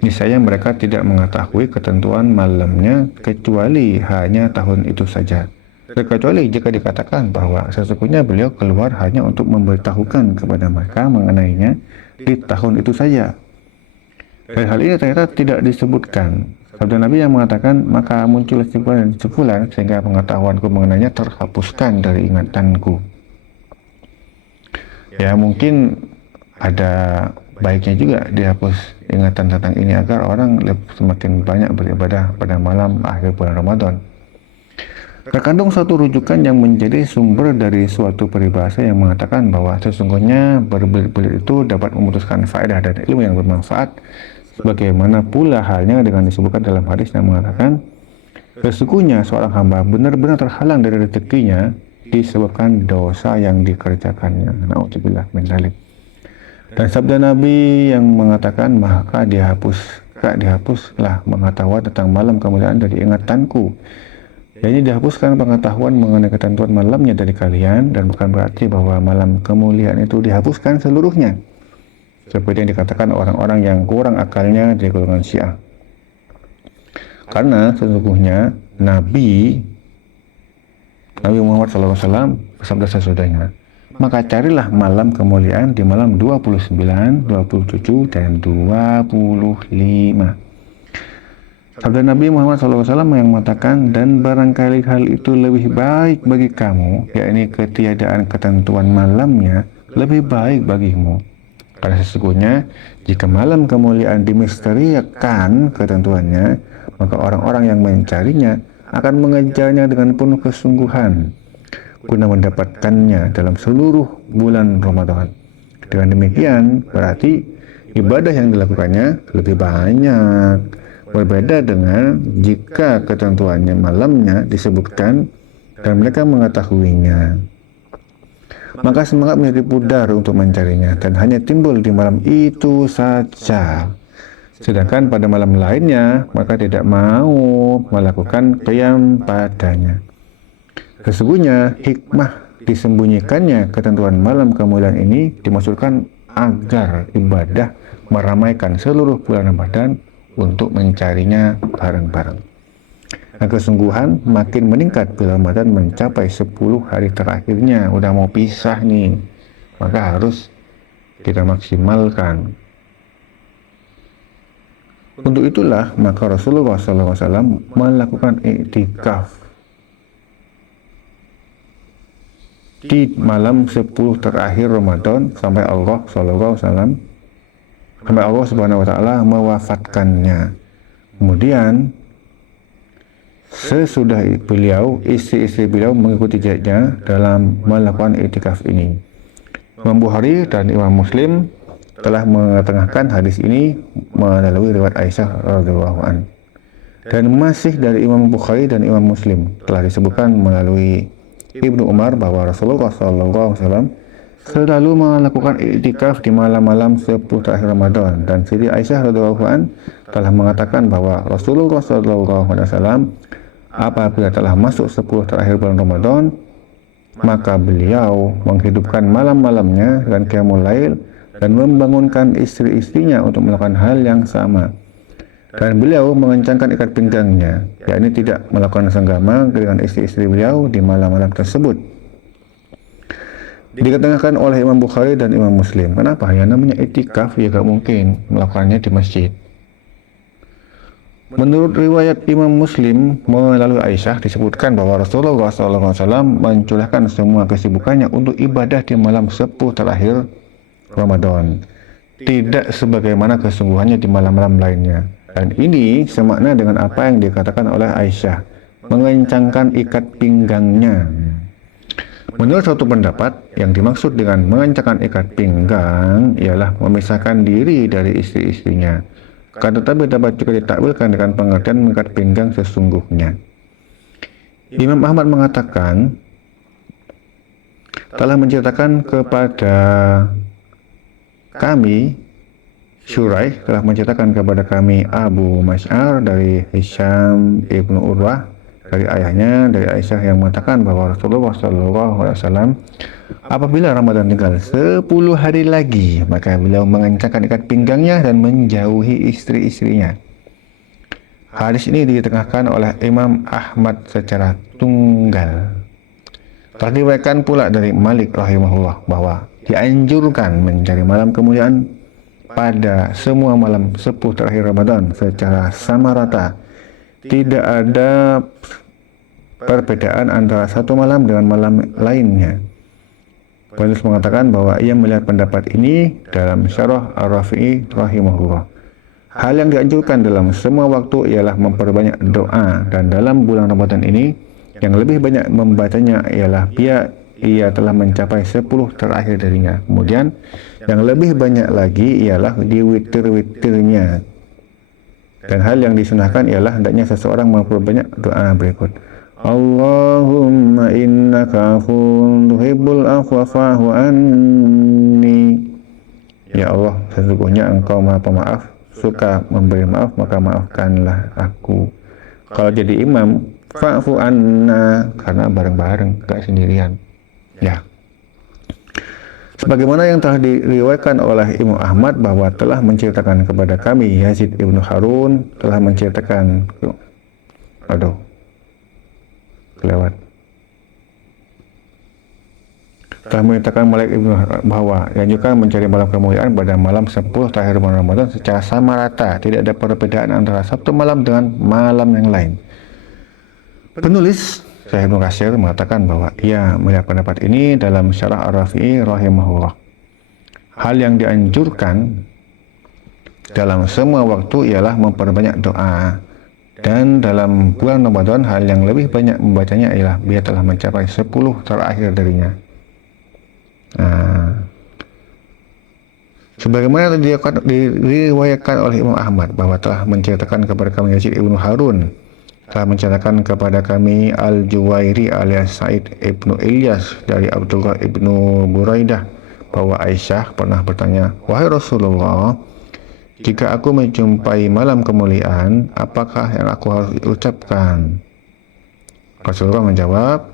niscaya mereka tidak mengetahui ketentuan malamnya kecuali hanya tahun itu saja. Terkecuali jika dikatakan bahwa sesungguhnya beliau keluar hanya untuk memberitahukan kepada mereka mengenainya di tahun itu saja. Dan hal ini ternyata tidak disebutkan. Sabda Nabi yang mengatakan, maka muncul sebulan dan sebulan sehingga pengetahuanku mengenainya terhapuskan dari ingatanku. Ya mungkin ada baiknya juga dihapus ingatan tentang ini agar orang semakin banyak beribadah pada malam akhir bulan Ramadan. Terkandung suatu rujukan yang menjadi sumber dari suatu peribahasa yang mengatakan bahwa sesungguhnya berbelit-belit itu dapat memutuskan faedah dan ilmu yang bermanfaat, sebagaimana pula halnya dengan disebutkan dalam hadis yang mengatakan, sesungguhnya seorang hamba benar-benar terhalang dari rezekinya disebabkan dosa yang dikerjakannya. Na'udzubillah min dzalik. Dan sabda Nabi yang mengatakan, maka dihapuslah pengetahuan tentang malam kemuliaan dari ingatanku. Jadi dihapuskan pengetahuan mengenai ketentuan malamnya dari kalian, dan bukan berarti bahwa malam kemuliaan itu dihapuskan seluruhnya, seperti yang dikatakan orang-orang yang kurang akalnya dari golongan Syiah. Karena sesungguhnya Nabi Muhammad SAW bersabda sesudahnya, maka carilah malam kemuliaan di malam 29, 27, dan 25. Sabda Nabi Muhammad SAW yang mengatakan, dan barangkali hal itu lebih baik bagi kamu, yakni ketiadaan ketentuan malamnya lebih baik bagimu. Karena sesungguhnya jika malam kemuliaan dimisterikan ketentuannya, maka orang-orang yang mencarinya akan mengejarnya dengan penuh kesungguhan guna mendapatkannya dalam seluruh bulan Ramadan. Dengan demikian berarti ibadah yang dilakukannya lebih banyak, berbeda dengan jika ketentuannya malamnya disebutkan dan mereka mengetahuinya. Maka semangat menjadi pudar untuk mencarinya dan hanya timbul di malam itu saja. Sedangkan pada malam lainnya mereka tidak mau melakukan qiyam padanya. Sesungguhnya hikmah disembunyikannya ketentuan malam kemuliaan ini dimaksudkan agar ibadah meramaikan seluruh bulan Ramadan untuk mencarinya bareng-bareng. Nah, kesungguhan makin meningkat bila Ramadan mencapai 10 hari terakhirnya, udah mau pisah nih, maka harus kita maksimalkan. Untuk itulah maka Rasulullah SAW melakukan iktikaf di malam 10 terakhir Ramadan sampai Allah Subhanahu wa taala mewafatkannya. Kemudian sesudah beliau, istri-istri beliau mengikuti jejaknya dalam melakukan iktikaf ini. Imam Bukhari dan Imam Muslim telah mengetengahkan hadis ini melalui riwayat Aisyah radhiyallahu anha. Dan masih dari Imam Bukhari dan Imam Muslim telah disebutkan melalui Ibnu Umar bahwa Rasulullah SAW selalu melakukan iktikaf di malam-malam 10 terakhir Ramadan, dan Siti Aisyah radhiyallahu an telah mengatakan bahwa Rasulullah SAW apabila telah masuk 10 terakhir bulan Ramadan, maka beliau menghidupkan malam-malamnya dan qiyamul lail dan membangunkan istri-istrinya untuk melakukan hal yang sama. Dan beliau mengencangkan ikat pinggangnya, yakni tidak melakukan senggama dengan istri-istri beliau di malam-malam tersebut. Dikatakan oleh Imam Bukhari dan Imam Muslim. Kenapa? Ya namanya itikaf ya gak mungkin melakukannya di masjid. Menurut riwayat Imam Muslim melalui Aisyah disebutkan bahwa Rasulullah SAW mencurahkan semua kesibukannya untuk ibadah di malam 10 terakhir Ramadan, tidak sebagaimana kesungguhannya di malam-malam lainnya. Dan ini semakna dengan apa yang dikatakan oleh Aisyah, mengencangkan ikat pinggangnya. Menurut suatu pendapat, yang dimaksud dengan mengencangkan ikat pinggang ialah memisahkan diri dari istri-istrinya. Tetapi dapat juga ditakwilkan dengan pengertian mengikat pinggang sesungguhnya. Imam Ahmad mengatakan, telah menceritakan kepada kami, Syuraih telah menceritakan kepada kami Abu Mas'ar dari Hisham ibnu Urwah dari ayahnya, dari Aisyah, yang mengatakan bahwa Rasulullah SAW apabila Ramadan tinggal 10 hari lagi, maka beliau mengencangkan ikat pinggangnya dan menjauhi istri-istrinya. Hadis ini ditengahkan oleh Imam Ahmad secara tunggal. Telah diriwayatkan pula dari Malik rahimahullah bahwa dianjurkan mencari malam kemuliaan pada semua malam 10 terakhir Ramadan secara sama rata. Tidak ada perbedaan antara satu malam dengan malam lainnya. Penulis mengatakan bahwa ia melihat pendapat ini dalam Syarah Ar-Rafi'i rahimahullah. Hal yang dianjurkan dalam semua waktu ialah memperbanyak doa, dan dalam bulan Ramadan ini yang lebih banyak membacanya ialah ia telah mencapai 10 terakhir darinya. Kemudian yang lebih banyak lagi ialah di witir-witirnya. Dan hal yang disunahkan ialah hendaknya seseorang memperbanyak doa berikut. Allahumma innaka afuwwun tuhibbul afwa fa'fu anni. Ya Allah, sesungguhnya Engkau Maha Pemaaf, suka memberi maaf, maka maafkanlah aku. Kalau jadi imam, fa'fu anna, karena bareng-bareng, gak sendirian. Ya. Sebagaimana yang telah diriwayatkan oleh Imam Ahmad bahwa telah menceritakan kepada kami Yazid ibnu Harun telah menceritakan telah menceritakan Malik ibnu bahwa dianjurkan mencari malam kemuliaan pada malam 10 terakhir bulan Ramadan secara sama rata, tidak ada perbedaan antara satu malam dengan malam yang lain. Penulis Syekh Ibnu Katsir mengatakan bahwa ia melihat pendapat ini dalam Syarah Ar-Rafi'i rahimahullah. Hal yang dianjurkan dalam semua waktu ialah memperbanyak doa, dan dalam bulan Ramadan hal yang lebih banyak membacanya ialah dia telah mencapai 10 terakhir darinya. Sebagaimana diriwayatkan oleh Imam Ahmad bahwa telah menceritakan kepada kami Yazid ibnu Harun telah menceritakan kepada kami Al-Juwairi alias Sa'id ibnu Ilyas dari Abdullah ibnu Buraidah bahwa Aisyah pernah bertanya, "Wahai Rasulullah, jika aku menjumpai malam kemuliaan, apakah yang aku harus ucapkan?" Rasulullah menjawab,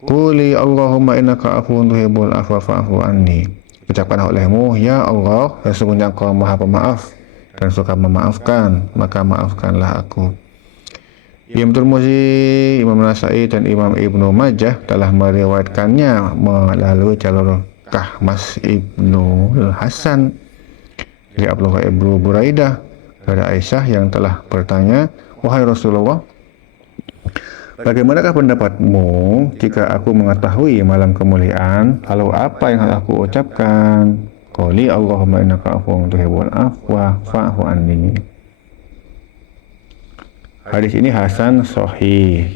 "Quli Allahumma innaka afuwwun tuhibbul afwa fa'fu anni." Ucapkanlah olehmu, "Ya Allah, sesungguhnya Engkau Maha Pemaaf dan suka memaafkan, maka maafkanlah aku." Imam Tirmidzi, Imam Nasa'i, dan Imam Ibnu Majah telah meriwayatkannya melalui jalur Kahmas Ibnu Hasan dari Abdullah ibnu Buraidah dari Aisyah yang telah bertanya, "Wahai Rasulullah, bagaimanakah pendapatmu jika aku mengetahui malam kemuliaan, lalu apa yang harus aku ucapkan?" Quli Allahumma innaka afuwwun tuhibbul afwa fa'fu anni. Hadis ini hasan sahih,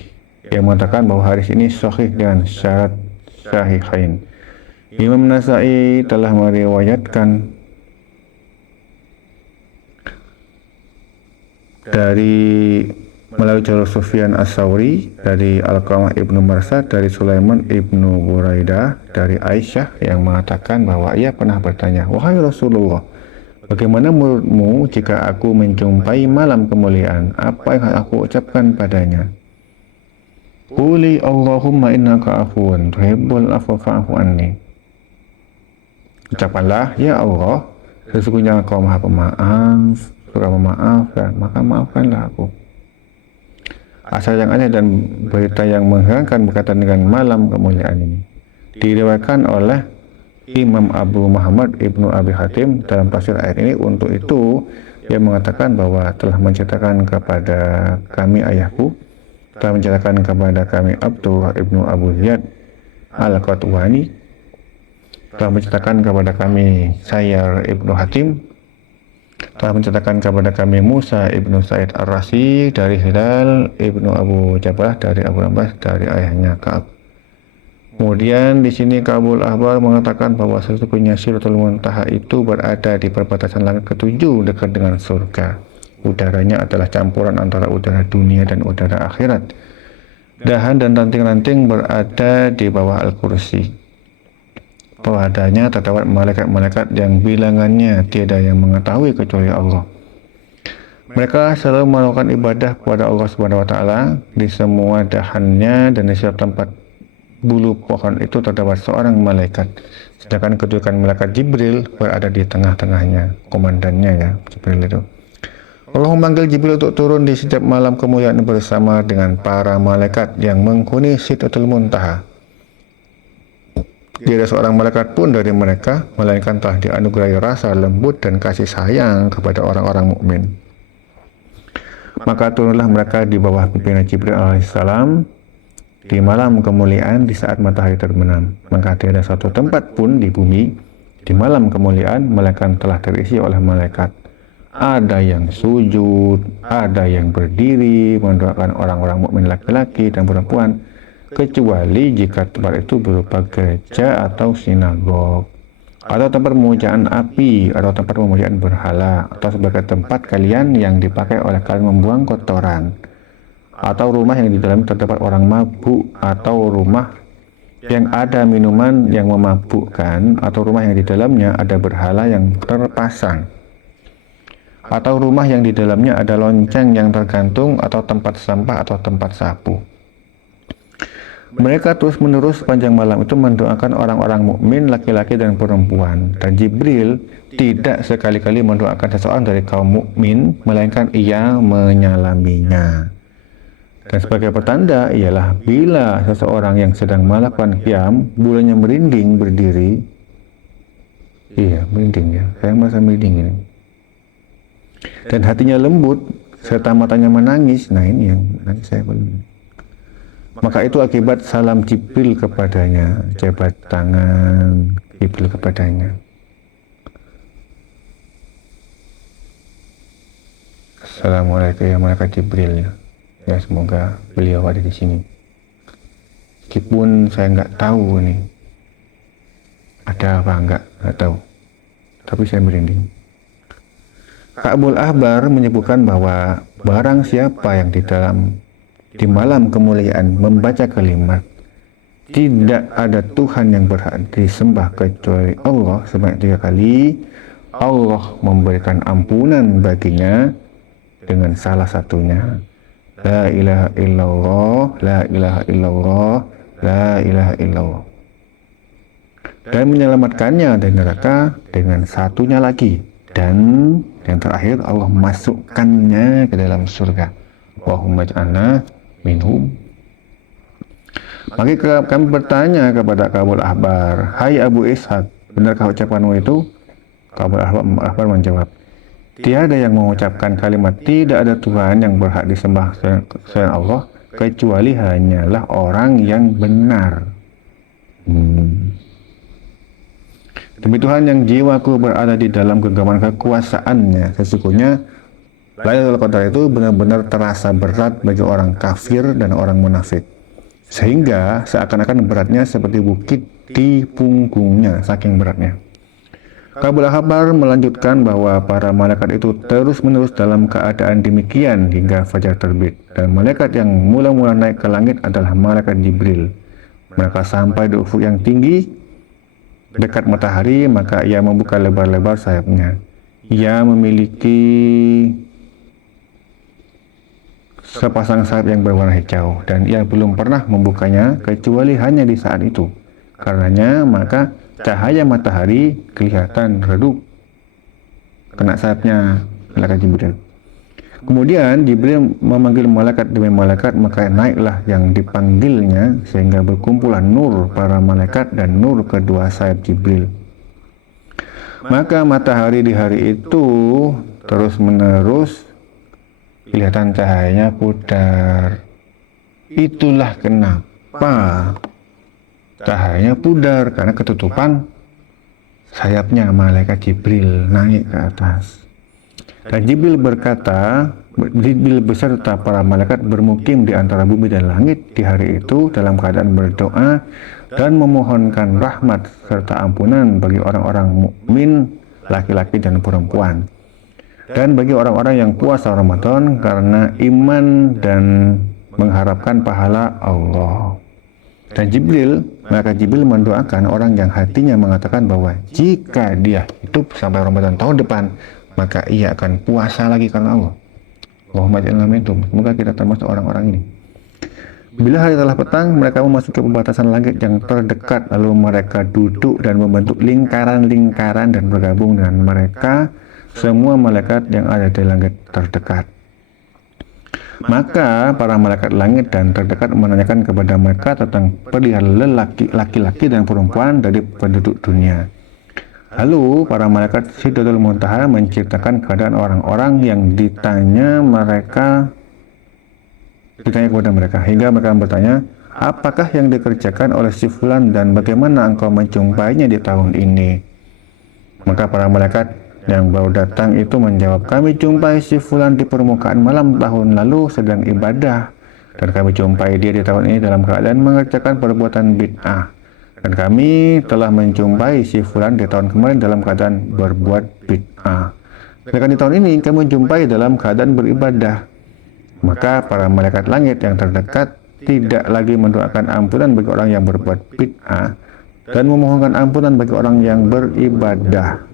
yang mengatakan bahwa hadis ini sahih dengan syarat sahihain. Imam Nasa'i telah meriwayatkan dari melalui jalur Sufyan As-Sauri, dari Alqamah ibnu Marsad, dari Sulaiman ibnu Buraidah, dari Aisyah yang mengatakan bahwa ia pernah bertanya, "Wahai Rasulullah, bagaimana menurutmu jika aku menjumpai malam kemuliaan? Apa yang aku ucapkan padanya?" "Quli Allahumma innaka afuwun tuhibbul afwa fa'fu anni." Ucapkanlah, "Ya Allah, sesungguhnya Engkau Maha Pemaaf, Suka memaafkan, maka maafkanlah aku." Asal yang aneh dan berita yang mengherankan berkaitan dengan malam kemuliaan ini diriwayatkan oleh Imam Abu Muhammad Ibnu Abi Hatim dalam tafsir ayat ini. Untuk itu ia mengatakan bahwa telah menceritakan kepada kami ayahku, telah menceritakan kepada kami Abdullah Ibnu Abu Ziyad Al-Qatwani, telah menceritakan kepada kami Sayyar Ibnu Hatim, telah menceritakan kepada kami Musa Ibnu Said Ar-Rasi dari Hilal Ibnu Abu Jabal dari Abu Abbas dari ayahnya Ka'ab. Kemudian di sini Ka'bul Ahbar mengatakan bahwa sesungguhnya Sidratul Muntaha itu berada di perbatasan langit ketujuh dekat dengan surga. Udaranya adalah campuran antara udara dunia dan udara akhirat. Dahan dan ranting-ranting berada di bawah Al-Kursi. Padanya terdapat malaikat-malaikat yang bilangannya tiada yang mengetahui kecuali Allah. Mereka selalu melakukan ibadah kepada Allah Subhanahu wa taala. Di semua dahannya dan di setiap tempat bulu pohon itu terdapat seorang malaikat. Sedangkan kedudukan malaikat Jibril berada di tengah-tengahnya, komandannya ya, Jibril itu. Allah memanggil Jibril untuk turun di setiap malam kemuliaan bersama dengan para malaikat yang menghuni Sidratul Muntaha. Tidak ada seorang malaikat pun dari mereka melainkan telah dianugerahi rasa lembut dan kasih sayang kepada orang-orang mukmin. Maka turunlah mereka di bawah pimpinan Jibril alaihissalam di malam kemuliaan di saat matahari terbenam. Maka tidak ada satu tempat pun di bumi di malam kemuliaan melainkan telah terisi oleh malaikat. Ada yang sujud, ada yang berdiri mendoakan orang-orang mukmin laki-laki dan perempuan, kecuali jika tempat itu berupa gereja atau sinagog, atau tempat pemujaan api, atau tempat pemujaan berhala, atau sebagai tempat kalian yang dipakai oleh kalian membuang kotoran, atau rumah yang di dalamnya terdapat orang mabuk, atau rumah yang ada minuman yang memabukkan, atau rumah yang di dalamnya ada berhala yang terpasang, atau rumah yang di dalamnya ada lonceng yang tergantung, atau tempat sampah atau tempat sapu. Mereka terus-menerus sepanjang malam itu mendoakan orang-orang mukmin laki-laki dan perempuan, dan Jibril tidak sekali-kali mendoakan seseorang dari kaum mukmin melainkan ia menyalaminya. Dan sebagai pertanda ialah bila seseorang yang sedang melakukan qiyam bulannya merinding berdiri. Iya, merinding ya. Saya merasa merinding ini. Dan hatinya lembut serta matanya menangis. Nah, ini yang menangis saya belum. Maka itu akibat salam Jibril kepadanya, jabat tangan Jibril kepadanya. Assalamualaikum ya malaikat Jibril. Ya semoga beliau ada di sini. Meskipun saya nggak tahu nih ada apa nggak tahu. Tapi saya merinding. Ka'bul Ahbar menyebutkan bahwa barang siapa yang di malam kemuliaan membaca kalimat tidak ada Tuhan yang berhak disembah kecuali Allah sebanyak 3 kali, Allah memberikan ampunan baginya dengan salah satunya, la ilaha illallah, la ilaha illallah, la ilaha illallah, dan menyelamatkannya dari neraka dengan satunya lagi, dan yang terakhir Allah masukkannya ke dalam surga. Allahumma ja'alna minhum. Maka kami bertanya kepada Ka'bul Ahbar, "Hai Abu Ishaq, benarkah ucapanmu itu?" Ka'bul Ahbar menjawab, "Tiada yang mengucapkan kalimat tidak ada Tuhan yang berhak disembah selain Allah kecuali hanyalah orang yang benar." Demi Tuhan yang jiwaku berada di dalam genggaman kekuasaannya, sesungguhnya Lailatul Qadar itu benar-benar terasa berat bagi orang kafir dan orang munafik, sehingga seakan-akan beratnya seperti bukit di punggungnya, saking beratnya. Kabul Ahbar melanjutkan bahwa para malaikat itu terus-menerus dalam keadaan demikian hingga fajar terbit. Dan malaikat yang mula-mula naik ke langit adalah malaikat Jibril. Mereka sampai di ufuk yang tinggi, dekat matahari, maka ia membuka lebar-lebar sayapnya. Ia memiliki sepasang sayap yang berwarna hijau, dan ia belum pernah membukanya kecuali hanya di saat itu. Karenanya, maka cahaya matahari kelihatan redup kena sayapnya malaikat Jibril. Kemudian Jibril memanggil malaikat demi malaikat, maka naiklah yang dipanggilnya sehingga berkumpulan nur para malaikat dan nur kedua sayap Jibril. Maka matahari di hari itu terus-menerus kelihatan cahayanya pudar. Itulah kenapa cahayanya pudar, karena ketutupan sayapnya malaikat Jibril naik ke atas. Dan Jibril berkata, Jibril beserta para malaikat bermukim di antara bumi dan langit di hari itu dalam keadaan berdoa dan memohonkan rahmat serta ampunan bagi orang-orang mukmin laki-laki dan perempuan, dan bagi orang-orang yang puasa Ramadan karena iman dan mengharapkan pahala Allah. Dan malaikat Jibril mendoakan orang yang hatinya mengatakan bahwa jika dia hidup sampai Ramadan tahun depan, maka ia akan puasa lagi karena Allah. Allahumma ja'alna minhum. Semoga kita termasuk orang-orang ini. Bila hari telah petang, mereka memasuki pembatasan langit yang terdekat, lalu mereka duduk dan membentuk lingkaran-lingkaran dan bergabung dengan mereka semua malaikat yang ada di langit terdekat. Maka para malaikat langit dan terdekat menanyakan kepada mereka tentang perihal laki-laki dan perempuan dari penduduk dunia. Lalu para malaikat Sidratul Muntaha menceritakan keadaan orang-orang yang ditanya kepada mereka, hingga mereka bertanya, apakah yang dikerjakan oleh si fulan dan bagaimana engkau menjumpainya di tahun ini? Maka para malaikat yang baru datang itu menjawab, kami jumpai si fulan di permukaan malam tahun lalu sedang ibadah, dan kami jumpai dia di tahun ini dalam keadaan mengerjakan perbuatan bid'ah, dan kami telah menjumpai si fulan di tahun kemarin dalam keadaan berbuat bid'ah, sedangkan di tahun ini kami jumpai dalam keadaan beribadah. Maka para malaikat langit yang terdekat tidak lagi mendoakan ampunan bagi orang yang berbuat bid'ah dan memohonkan ampunan bagi orang yang beribadah.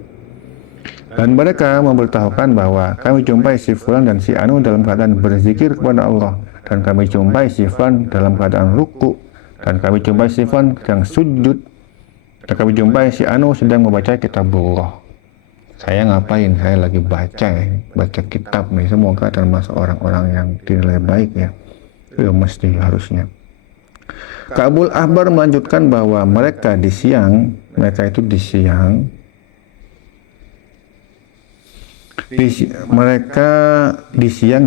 Dan mereka memberitahukan bahwa kami jumpai si fulan dan si anu dalam keadaan berzikir kepada Allah, dan kami jumpai si fulan dalam keadaan ruku, dan kami jumpai si fulan yang sujud, dan kami jumpai si anu sedang membaca kitabullah. Saya ngapain? Saya lagi baca kitab nih. Semoga termasuk orang-orang yang dinilai baik ya. Itu mesti harusnya. Kabul Ahbar melanjutkan bahwa mereka di siang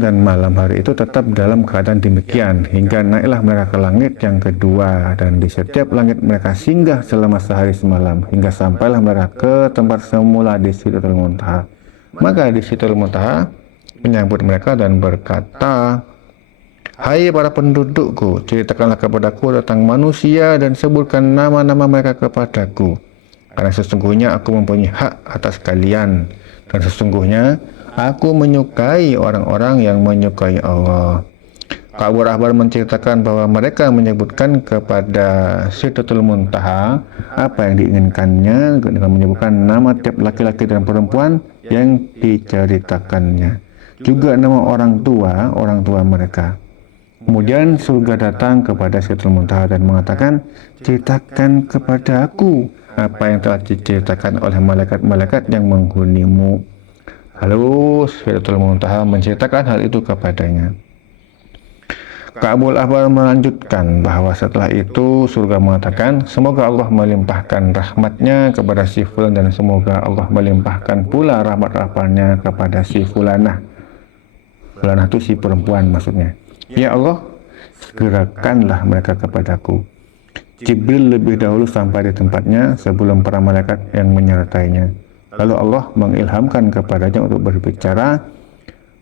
dan malam hari itu tetap dalam keadaan demikian hingga naiklah mereka ke langit yang kedua, dan di setiap langit mereka singgah selama sehari semalam hingga sampailah mereka ke tempat semula di Sidratul Muntaha. Maka di Sidratul Muntaha menyambut mereka dan berkata, hai para pendudukku, ceritakanlah kepadaku tentang manusia dan sebutkan nama-nama mereka kepadaku, karena sesungguhnya aku mempunyai hak atas kalian. Dan sesungguhnya aku menyukai orang-orang yang menyukai Allah. Kabul Ahbar menceritakan bahwa mereka menyebutkan kepada Sidratul Muntaha apa yang diinginkannya dengan menyebutkan nama tiap laki-laki dan perempuan yang diceritakannya, juga nama orang tua mereka. Kemudian surga datang kepada Sidratul Muntaha dan mengatakan, ceritakan kepada aku apa yang telah diceritakan oleh malaikat-malaikat yang menghunimu. Lalu Sidratul Muntaha menceritakan hal itu kepadanya. Kabul Ahbar melanjutkan bahwa setelah itu surga mengatakan, semoga Allah melimpahkan rahmatnya kepada si fulan, dan semoga Allah melimpahkan pula rahmat-rahmatnya kepada si fulanah. Fulanah itu si perempuan maksudnya. Ya Allah, segerakanlah mereka kepadaku. Jibril lebih dahulu sampai di tempatnya sebelum para malaikat yang menyertainya. Lalu Allah mengilhamkan kepadanya untuk berbicara.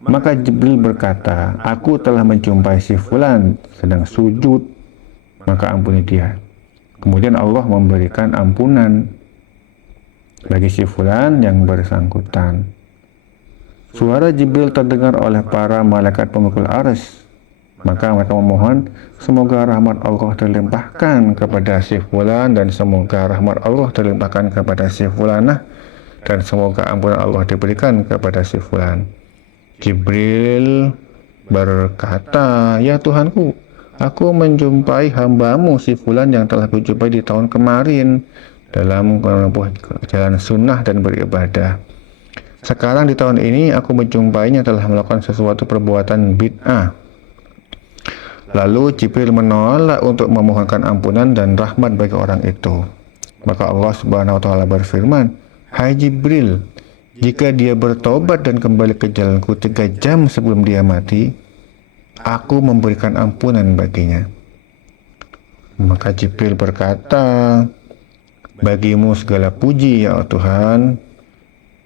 Maka Jibril berkata, aku telah menjumpai si fulan sedang sujud, maka ampuni dia. Kemudian Allah memberikan ampunan bagi si fulan yang bersangkutan. Suara Jibril terdengar oleh para malaikat pemikul arsy. Maka mereka memohon semoga rahmat Allah terlimpahkan kepada si fulan, dan semoga rahmat Allah terlimpahkan kepada si fulanah, dan semoga ampunan Allah diberikan kepada si fulan. Jibril berkata, "Ya Tuhanku, aku menjumpai hambamu si fulan yang telah kujumpai di tahun kemarin dalam menempuh jalan sunnah dan beribadah. Sekarang di tahun ini aku menjumpainya telah melakukan sesuatu perbuatan bid'ah." Lalu Jibril menolak untuk memohonkan ampunan dan rahmat bagi orang itu. Maka Allah Subhanahu wa taala berfirman, "Hai Jibril, jika dia bertobat dan kembali ke jalanku 3 jam sebelum dia mati, aku memberikan ampunan baginya." Maka Jibril berkata, "Bagimu segala puji ya Tuhan,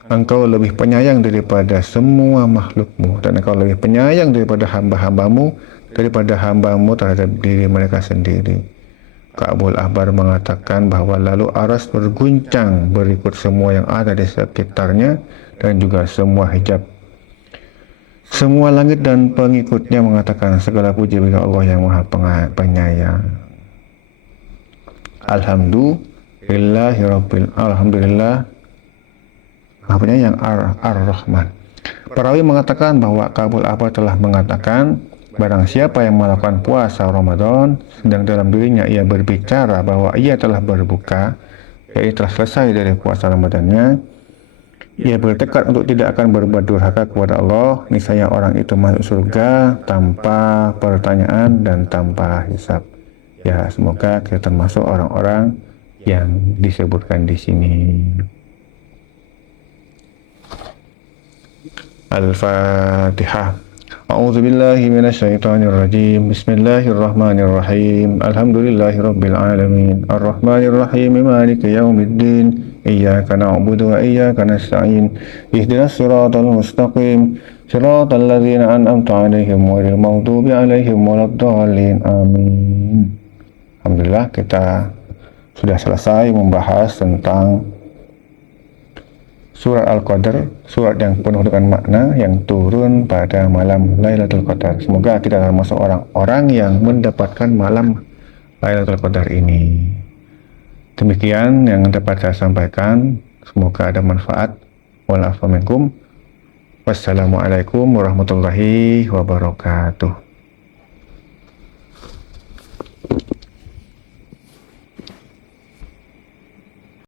Engkau lebih penyayang daripada semua makhlukmu, dan Engkau lebih penyayang daripada hamba-hambamu, daripada hambamu terhadap diri mereka sendiri." Ka'bul Ahbar mengatakan bahwa lalu aras berguncang berikut semua yang ada di sekitarnya, dan juga semua hijab. Semua langit dan pengikutnya mengatakan segala puji bagi Allah yang Maha Penyayang. Alhamdulillah Maha Penyayang Ar-Rahman. Perawi mengatakan bahwa Ka'bul Ahbar telah mengatakan, barang siapa yang melakukan puasa Ramadan sedang dalam dirinya ia berbicara bahwa ia telah berbuka, yaitu telah selesai dari puasa Ramadannya, ia bertekad untuk tidak akan berbuat durhaka kepada Allah, niscaya orang itu masuk surga tanpa pertanyaan dan tanpa hisab. Ya, semoga kita termasuk orang-orang yang disebutkan di sini. Al-Fatihah. A'udzu billahi minasy syaithanir rajim. Bismillahirrahmanirrahim. Alhamdulillahirabbil alamin. Arrahmanir rahim. Maliki yaumiddin. Iyyaka na'budu wa iyyaka nasta'in. Ihdinas siratal mustaqim. Siratal ladzina an'amta 'alaihim ghairil maghdubi 'alaihim waladdallin. Amin. Alhamdulillah, kita sudah selesai membahas tentang Surat Al-Qadar, surat yang penuh dengan makna yang turun pada malam Lailatul Qadar. Semoga kita termasuk orang-orang yang mendapatkan malam Lailatul Qadar ini. Demikian yang dapat saya sampaikan. Semoga ada manfaat. Wassalamualaikum warahmatullahi wabarakatuh.